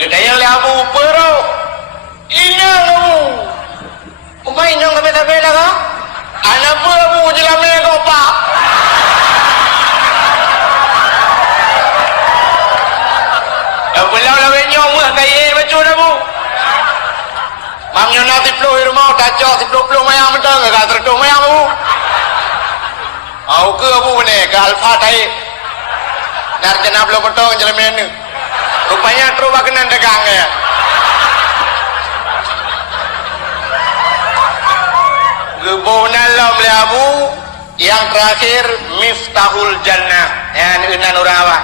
Gedaya le Abu pero. Ina kamu. Umay nang kami lah ka? Anak pun Abu jelame ko pa. Belau lawe nyong mah kaya macam Abu. Mamnya nanti peluh rumah kacau peluh mayang mentang enggak tertung mayang Abu. Au ke Abu ni ke Alfa tai. Narjana belum petong jalan menu. Rupanya terus bakanan dagang ya. Gebunan lam le Abu yang terakhir Miftahul Jannah. Ya eunan urang awak.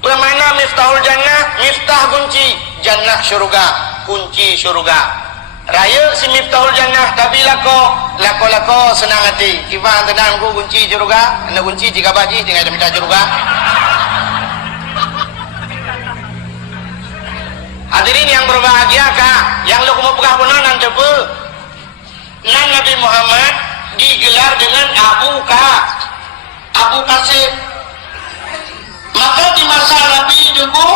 Bagaimana Miftahul Jannah? Miftah kunci jannah syurga, kunci syurga. Raya si Miftahul Jannah tapi lako senang hati. Kifah tenang ku kunci syurga, anda kunci jika baji tinggal ada minta syurga. Hadirin yang berbahagia kak, yang lu mau pegah benar nan tepe. Nan Nabi Muhammad digelar dengan Abu Qasim. Maka di masa Nabi dulu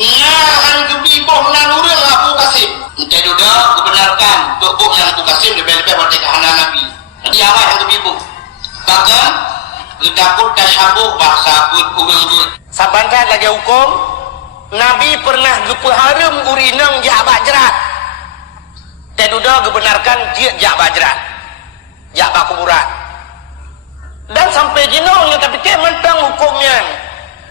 ngahan kebiboh nan urang Abu Qasim. Ente duda kebenarkan bebuk yang Abu Qasim lebih-lebih berarti kahana Nabi. Jadi awak yang kebiboh. Bahkan gedapur tasyabuh bahasa urang-urang. Sabantan lagi hukum Nabi pernah gepeharum urinang jak bajrat. Ente duda kebenarkan dia jak bajrat. Jak bakuburan. Dan sampai jinongnya tapi ke mentang hukumnya.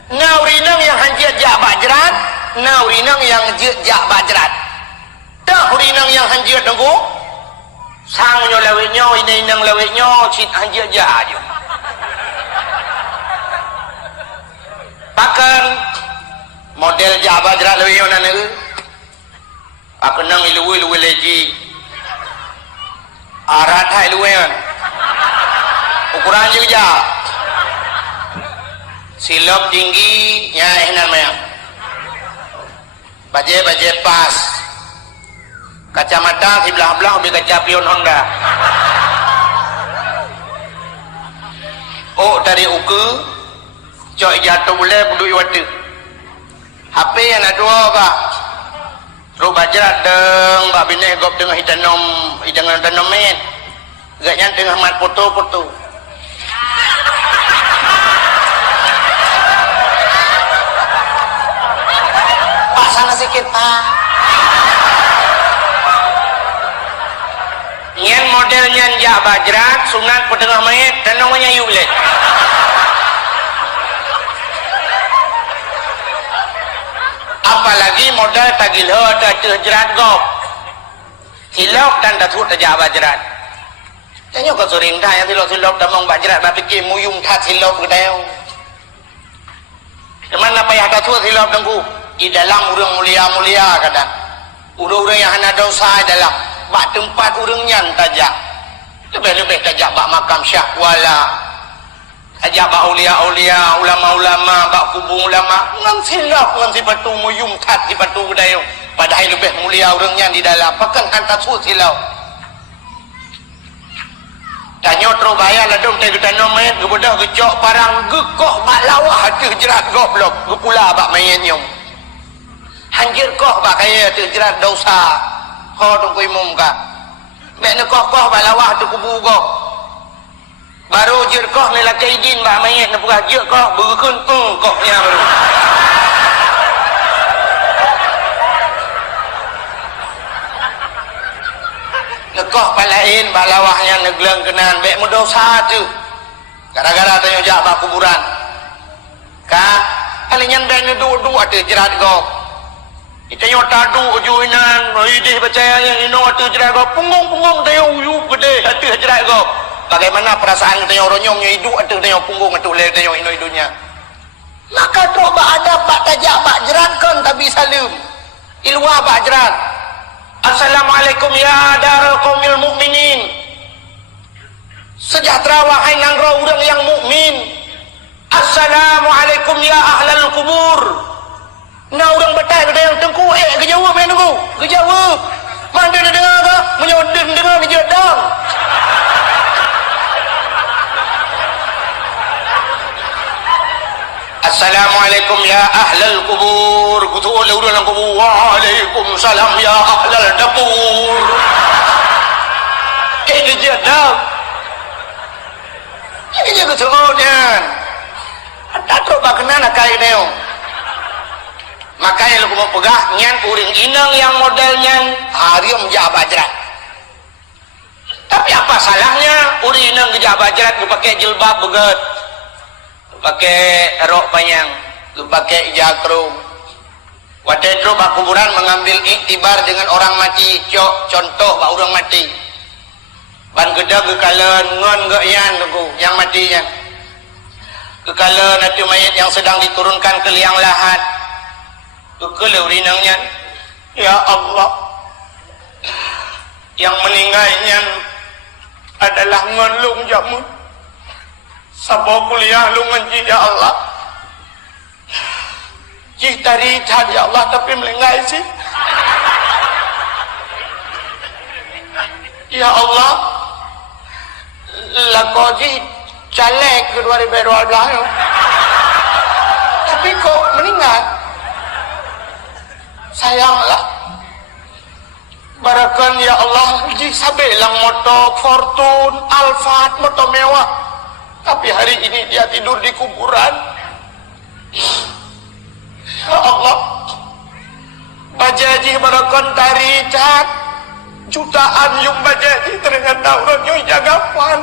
Naurinang yang hanjir jak bajrat, naurinang yang jak bajrat. Tak urinang yang hanjir tunggu. Sangnyo lawetnyo, inang lawetnyo, cit hanjir jak aja. Pakan model jak bajrat lawetnyo nana. Aku nang ilu leji. Arat hai luwean. Ukuran juga. Silop tinggi nya ehnan mayang baje pas kacamata di belah-belah ubi kaca pion Honda oh dari uke cok jatuh boleh budu iwatu HP yang ada dua pak Ro bajrat deng bak bineh gop tengah hitanam hidangan tanamet. Gaknya tengah mat foto-foto. Pak sana sikit Pak. Nyen modelnya jak bajrat sunat petengah mayat dan namanya yulet. Apalagi modal tagilho atau jerat gop silok dan datut aja bajrat tanya kau sering dah yang silok tamang bajrat tapi ke muyung tak silok kedai teman apa yang datut silok tengku di dalam urang mulia-mulia kadang urang-urang yang hana dosa dalam bak tempat urangnya tajak lebih-lebih tajak bak makam syakwala ajak bak ulia-ulia, ulama-ulama, bak kubur ulama ngan silap, ngan sipatu muyum tat sipatu kedayung padahal lebih mulia orangnya di dalam pakan hantar su silau tanya terbayar lah dong tega tanah mayat kebedah kecok parang gekoh bak lawah hati jerat goblok kepula bak mayat nyong hanjir koh bak kaya hati jerat dosa kau tunggu imum kak makna koh-koh bak lawah hati kubur kau baru jirkoh ni lah kaidin bak mayat nak pukah jirkoh berkun kohnya baru nekoh palain bak lawahnya negeleng kenan baik mendosa tu gara-gara tanya jak bak kuburan kak palingan baik nedu-du ada jerat kau kita yang tadu ujuinan idih percaya yang ino ada jerat kau punggung-punggung tanya uyu gede ada jerat kau bagaimana perasaan kita yang ronyongnya hidup atau kita yang punggung atau leher kita yang hidup-hidupnya maka tu bak ada bak tajak bak jerat kan tapi salim ilwa bak jerat Assalamualaikum ya darul qaumil mukminin sejahtera wahai nangro urang yang mukmin Assalamualaikum ya ahlal kubur nah urang betai kita yang tengku kejawab yang tengku kejawab mana dia dengar ke menyodeng dengar ni jedang Assalamualaikum ya ahlal kubur kutu oleh urang kubur waalaikumsalam ya ahlal dapur ini jedang ini je kesuruhnya tak tahu bagaimana nak kaya dia makanya lu mau pegah nyan uring inang yang modelnya harium jah bajrat tapi apa salahnya uring inang jah bajrat lu pakai jilbab beget pakai rok panjang lu pakai jakrum waktu itu bak kuburan mengambil iktibar dengan orang mati contoh bak orang mati ban geda kekalan ngon gak yan yang matinya kekalan nanti mayat yang sedang diturunkan ke liang lahat kekelau rinangnya ya Allah yang meninggalnya adalah ngelung jamu sabok kuliah lu ngenji ya Allah jih tari tad ya Allah tapi melenggai sih ya Allah lakoji caleg ke 2012 tapi kok meninggal sayanglah barakan ya Allah di sabelang moto Fortune Alphard moto mewah tapi hari ini dia tidur di kuburan ya Allah bajaji barakan tari cat jutaan yung bajaji ternyata orang yung jagapan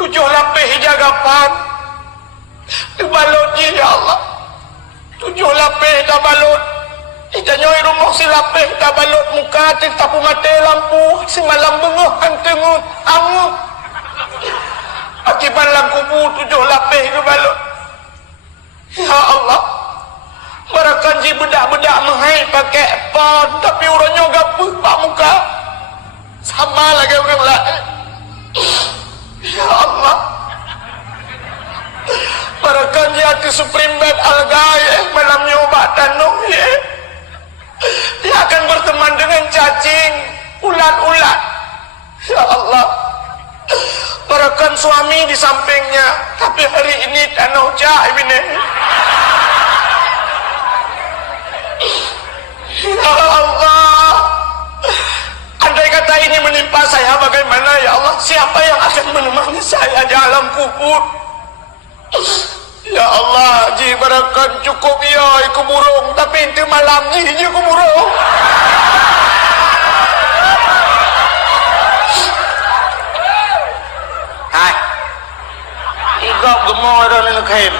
7 lapis jagapan dibalut ya Allah 7 lapis dah balut ikannya rumah si lapis dah balut muka tapu mati lampu si malam benguh hantengut angut akibat lampu 7 lapis ke balut ya Allah barakan ji bedak-bedak menghai pakai pon tapi orangnya gapuh pak muka sama lagi orang lain ya Allah barakan ji hati supreme bed al-gaya malam nyoba tanung ya dia akan berteman dengan cacing ulat-ulat ya Allah barakan suami di sampingnya tapi hari ini tanah cah ini Ya Allah, andai kata ini menimpa saya bagaimana ya Allah? Siapa yang akan menemani saya di alam kubur? Ya Allah, ji barakan cukup ya iku burung, tapi itu malam ni je iku burung. Hai, igop gemor dan khaim.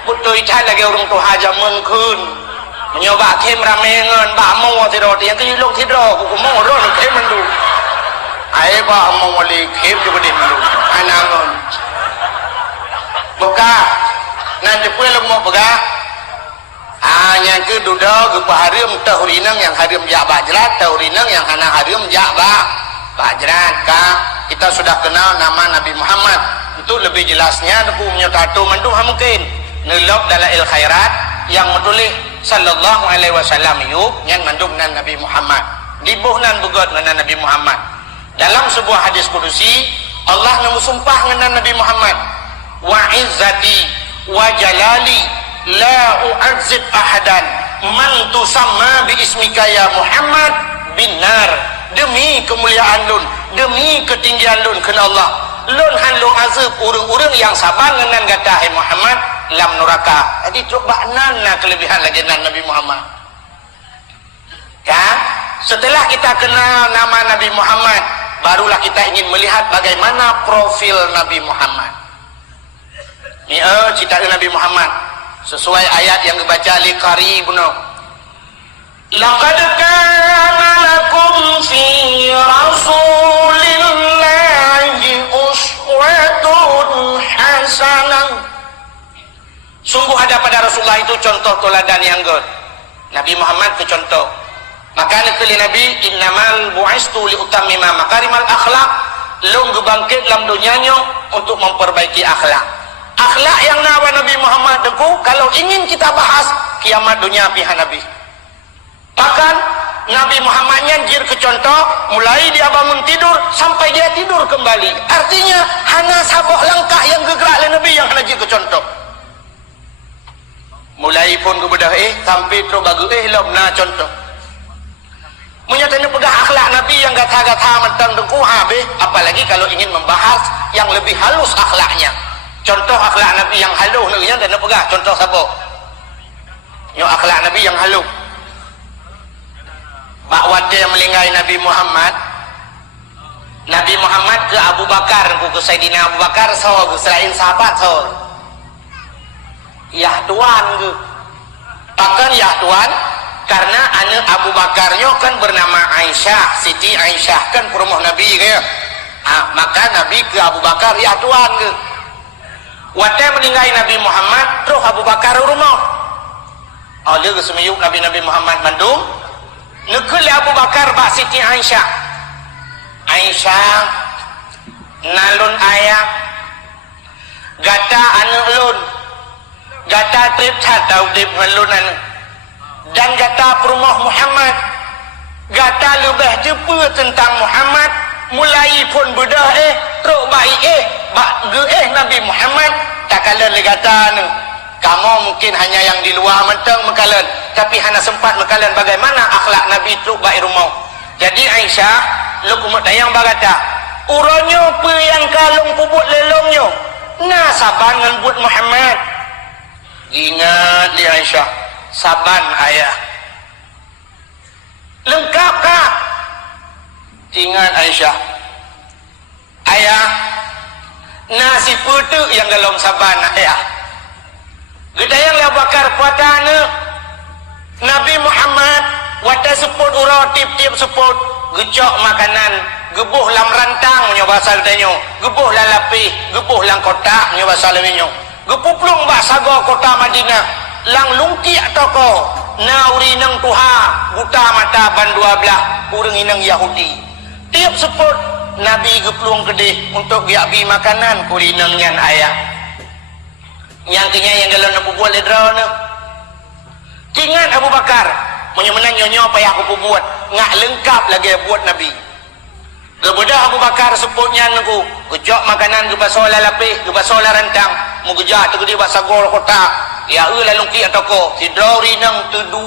Betul ikan lagi orang tu hajam mengkun. Menyoba kem ramengan, bak mau tidur, yang kejulung tidur, aku mau orang kem mendu. Ayah bak mau wali kem juga di mendu. Anangan. Buka, nanti pulang mau buka. Yang kedua, ke harim tahurinang yang harim jak bajrat, tahurinang yang hana harim jak bajrat. Kita sudah kenal nama Nabi Muhammad. Itu lebih jelasnya, aku menyatakan mendu mungkin. Ngelok dalail khairat yang menulis sallallahu alaihi wasallam yuk yang mandum nan Nabi Muhammad dibuhnan bugot dengan Nabi Muhammad dalam sebuah hadis kudusi Allah memusumpah dengan Nabi Muhammad wa izzati wa jalali la u'azzib ahadan man tusamma bi ismika ya Muhammad binar. Demi kemuliaan lun, demi ketinggian lun kena Allah lun han lu azab urang-urang yang sabar dengan kata Muhammad lam nuraka. Jadi coba nana kelebihan lagi Nabi Muhammad. Ya, setelah kita kenal nama Nabi Muhammad, barulah kita ingin melihat bagaimana profil Nabi Muhammad. Ini cerita Nabi Muhammad sesuai ayat yang dibaca li qaribun. Laqad kana lakum fi rasulillahi uswatun hasanah. Sungguh ada pada Rasulullah itu contoh teladan yang good. Nabi Muhammad itu contoh. Maka nekeli Nabi innamal bu'istu li utammima makarimal akhlak. Long bangkit dalam dunianya untuk memperbaiki akhlak. Akhlak yang nawa Nabi Muhammad itu kalau ingin kita bahas kiamat dunia pihak Nabi. Bahkan Nabi Muhammad nyanjir ke contoh mulai dia bangun tidur sampai dia tidur kembali. Artinya hana sabok langkah yang gerak oleh Nabi yang nyanjir ke contoh. Mulai pun kebedah sampai terus bagu lomna contoh. Menyatakan pegang akhlak Nabi yang gata-gata mentang dengku habis, apalagi kalau ingin membahas yang lebih halus akhlaknya. Contoh akhlak Nabi yang halus negerinya dan pegang contoh siapa? Yo akhlak Nabi yang halus. Bakwat yang melinggai Nabi Muhammad. Nabi Muhammad ke Abu Bakar, ke Sayyidina Abu Bakar ke selain sahabat ya tuan ke pakan ya tuan karena anak Abu Bakarnya kan bernama Aisyah, Siti Aisyah kan perumah Nabi ke maka Nabi ke Abu Bakar ya tuan ke waktu meninggai Nabi Muhammad terus Abu Bakar rumah dia ke semiyuk Nabi Muhammad mandung nekul Abu Bakar bak Siti Aisyah nalun ayah gata anak lun gata trip atau trip ngelunan dan gata perumah Muhammad gata lebih jepa tentang Muhammad mulai pun bedah teruk baik Nabi Muhammad tak kala le gata ni kamu mungkin hanya yang di luar mentang mekalan tapi hanya sempat mekalan bagaimana akhlak Nabi teruk baik rumah. Jadi Aisyah lu kumut dayang bagata uronyo pe yang kalung pubut lelongnya nah saban ngan but Muhammad. Ingat li Aisyah saban ayah lengkap kah? Ingat Aisyah ayah nasi putu yang dalam saban ayah gedayang lah bakar puatana Nabi Muhammad wata seput urau tip-tip seput gecok makanan gebuh lam rantang nyo basal tanyo gebuh lam lapih gebuh lam kotak nyo basal minyo gepuplung bak sago kota Madinah lang lungki toko na uri nang tuha buta mata ban 12 urang inang Yahudi tiap seput Nabi geplung kedih untuk giabi makanan kurinang nyan ayah yang kenya yang dalam nak buat ledra na ingat Abu Bakar menyemenang nyonya payah aku buat ngak lengkap lagi buat Nabi kemudian Abu Bakar seputnya aku gejok makanan ke basola lapih ke basola rantang mau gejak tu dia bahasa gol kotak ya lalu ki atoko sidro rinang tedu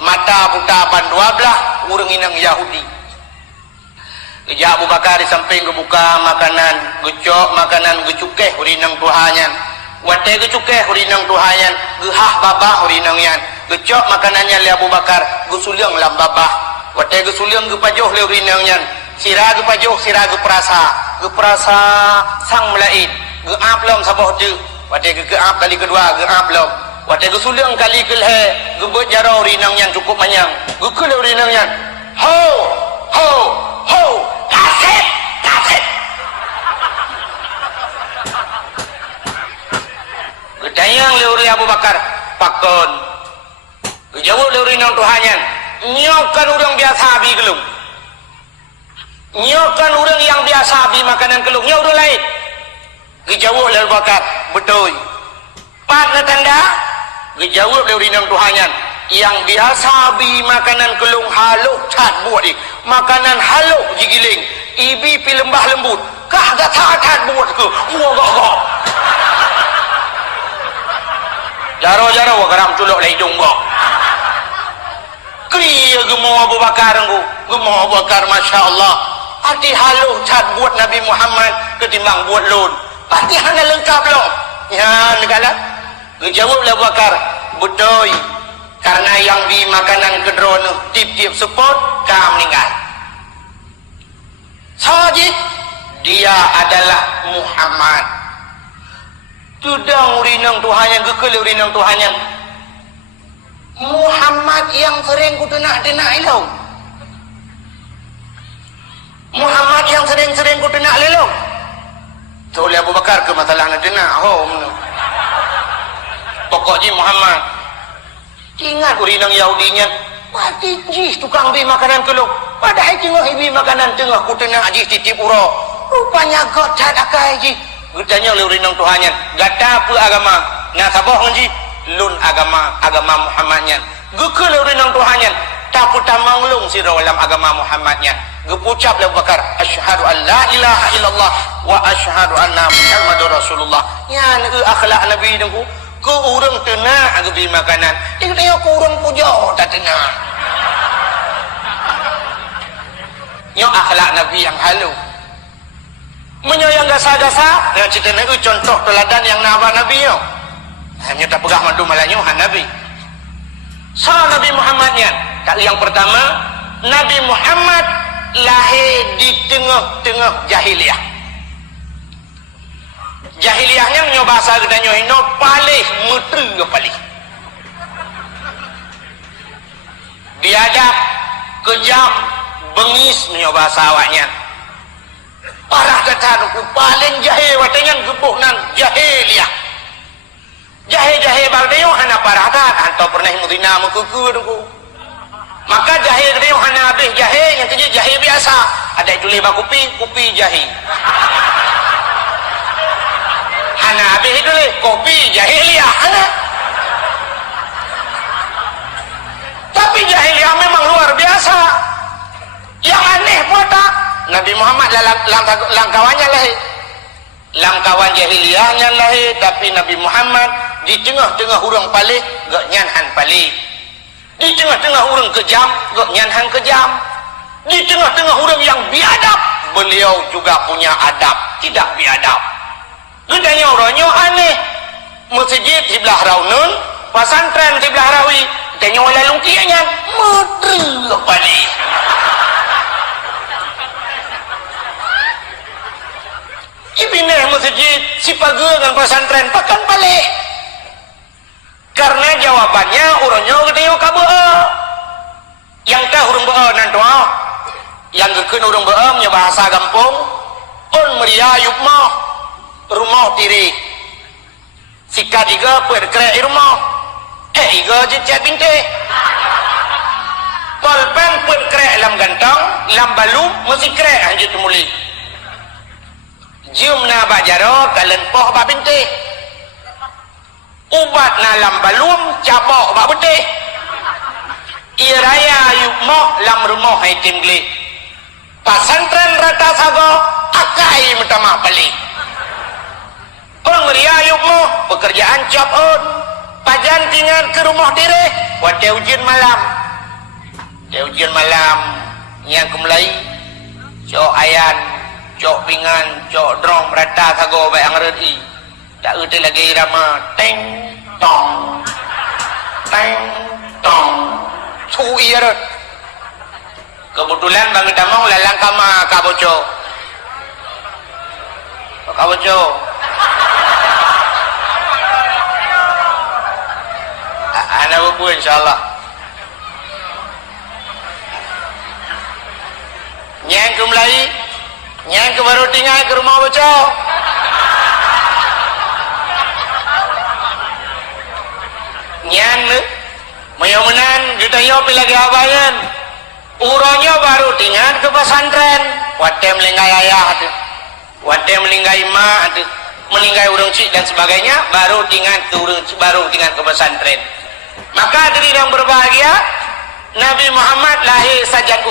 mata buta ban 12 urang inang Yahudi. Ija Abu Bakar di samping kebuka makanan gecok makanan gecukeh rinang tuhanyan wate gecukeh rinang tuhanyan gehah babah rinang yan gecok makanannya li Abu Bakar gusuliang lam babah wate gusuliang gepajoh li rinang yan sira gepajoh sira geprasa sang melaid geap lom saboh tu wate geap kali kedua geap lom wate gusuliang kali kelhe gebut jarau rinang yan cukup manyang gekul rinang yan ho ho ho kaset gedayang leuri Abu Bakar pakon gejauh leuri nang tuhanyan nyokan urang biasa abi gelung nyokan urang yang biasa abi makanan kelung nya urang lain gejauh leuri Abu Bakar betul pat tanda gejauh leuri nang tuhanyan yang biasa bi makanan kelung haluk cat buat ni makanan haluk jigiling ibi pi lembah lembut kah dah cat buat ke gok jaro-jaro garam culuk lai hidung gok kriya gemo Abu Bakar gemo Abu Bakar Masya Allah hati haluk cat buat Nabi Muhammad ketimbang buat lun hati hanya lengkap loh ya negara gejawab Abu Bakar betul karena yang di makanan kedron tip-tip support kau meninggal sajid dia adalah Muhammad tudang urinang Tuhannya gekele urinang Tuhannya Muhammad yang sering kutenak-tenak elok Muhammad yang sering-sering kutenak elok oleh Abu Bakar ke masalah nak tenak pokoknya Muhammad ingat urinang Yahudinya mati jis tukang bi makanan keluk padahal tengah ibi makanan tengah kutenak jis titip uro rupanya gocat akai jis gutanya oleh urinang Tuhannya gata apa agama nak sabah nji lun agama Muhammadnya gekele urinang Tuhannya tak putamang lung sira dalam agama Muhammadnya gepucap Abu Bakar asyhadu an la ilaha illallah wa asyhadu anna Muhammadur Rasulullah ya akhlak Nabi dengku ke urang tenak agabi makanan dia ke urang puja tak tenak nyo akhlak Nabi yang halu menyayang gasa-gasa dengan cerita Nabi contoh teladan yang nama Nabi yo hanya tak pegah mandu malanya Nabi salah Nabi Muhammadnya kali yang pertama Nabi Muhammad lahir di tengah-tengah jahiliyah jahiliyahnya nyo bahasa gedanya hino palih metri ke palih biadab kejam bengis nyo bahasa awaknya parah kata aku paling jahil watanya gebuh nan jahiliyah jahil bagdayo hana parah tak atau pernah mudina mekuku aku maka jahil gedanya hana habis jahil yang kerja jahil biasa ada itu leba kupi jahil hana habis itu le kopi jahiliyah hana tapi jahiliyah memang luar biasa yang aneh pun tak Nabi Muhammad langkawannya lahir langkawan jahiliyahnya lahir tapi Nabi Muhammad di tengah-tengah orang palih gak nyanhan palih di tengah-tengah orang kejam gak nyanhan kejam di tengah-tengah orang yang biadab beliau juga punya adab tidak biadab gedanya orangnya aneh masjid sebelah Raunun pesantren sebelah Rawi gedanya oleh lungkianya mudri balik ibinah masjid si pagi dengan pesantren pakan balik karena jawabannya orangnya gedanya kabua yang kah urang bea nandoa yang gekeun urang bea nya bahasa gampung on meria yukmah rumah tiri sikat iga perkrek rumah iga jecet binte polpen perkrek lam gantong lam balu mesti krek anjut muli jumna bajaro kalen poh ba binte ubat na lam balum cabok ba binte iraya yukmoh lam rumah hai timgli pasantren rata sago akai minta maaf balik orang meriayuk mo pekerjaan job on pajan tinggal ke rumah diri wate ujian malam yang kemulai cok ayan cok pingan cok drum rata kago baik angredi tak uti lagi irama teng tong sui arut kebetulan bang kita mau lalang kama kaboco anak buku insyaallah nyang kumlai nyang ke baru tinggal ke rumah boco nyang mayomenan kita yopi lagi abayan uronya baru tinggal ke pesantren wate melinggai ayah wate melinggai ma melinggai urung cik dan sebagainya baru tinggal ke pesantren. Maka diri yang berbahagia Nabi Muhammad lahir saja urung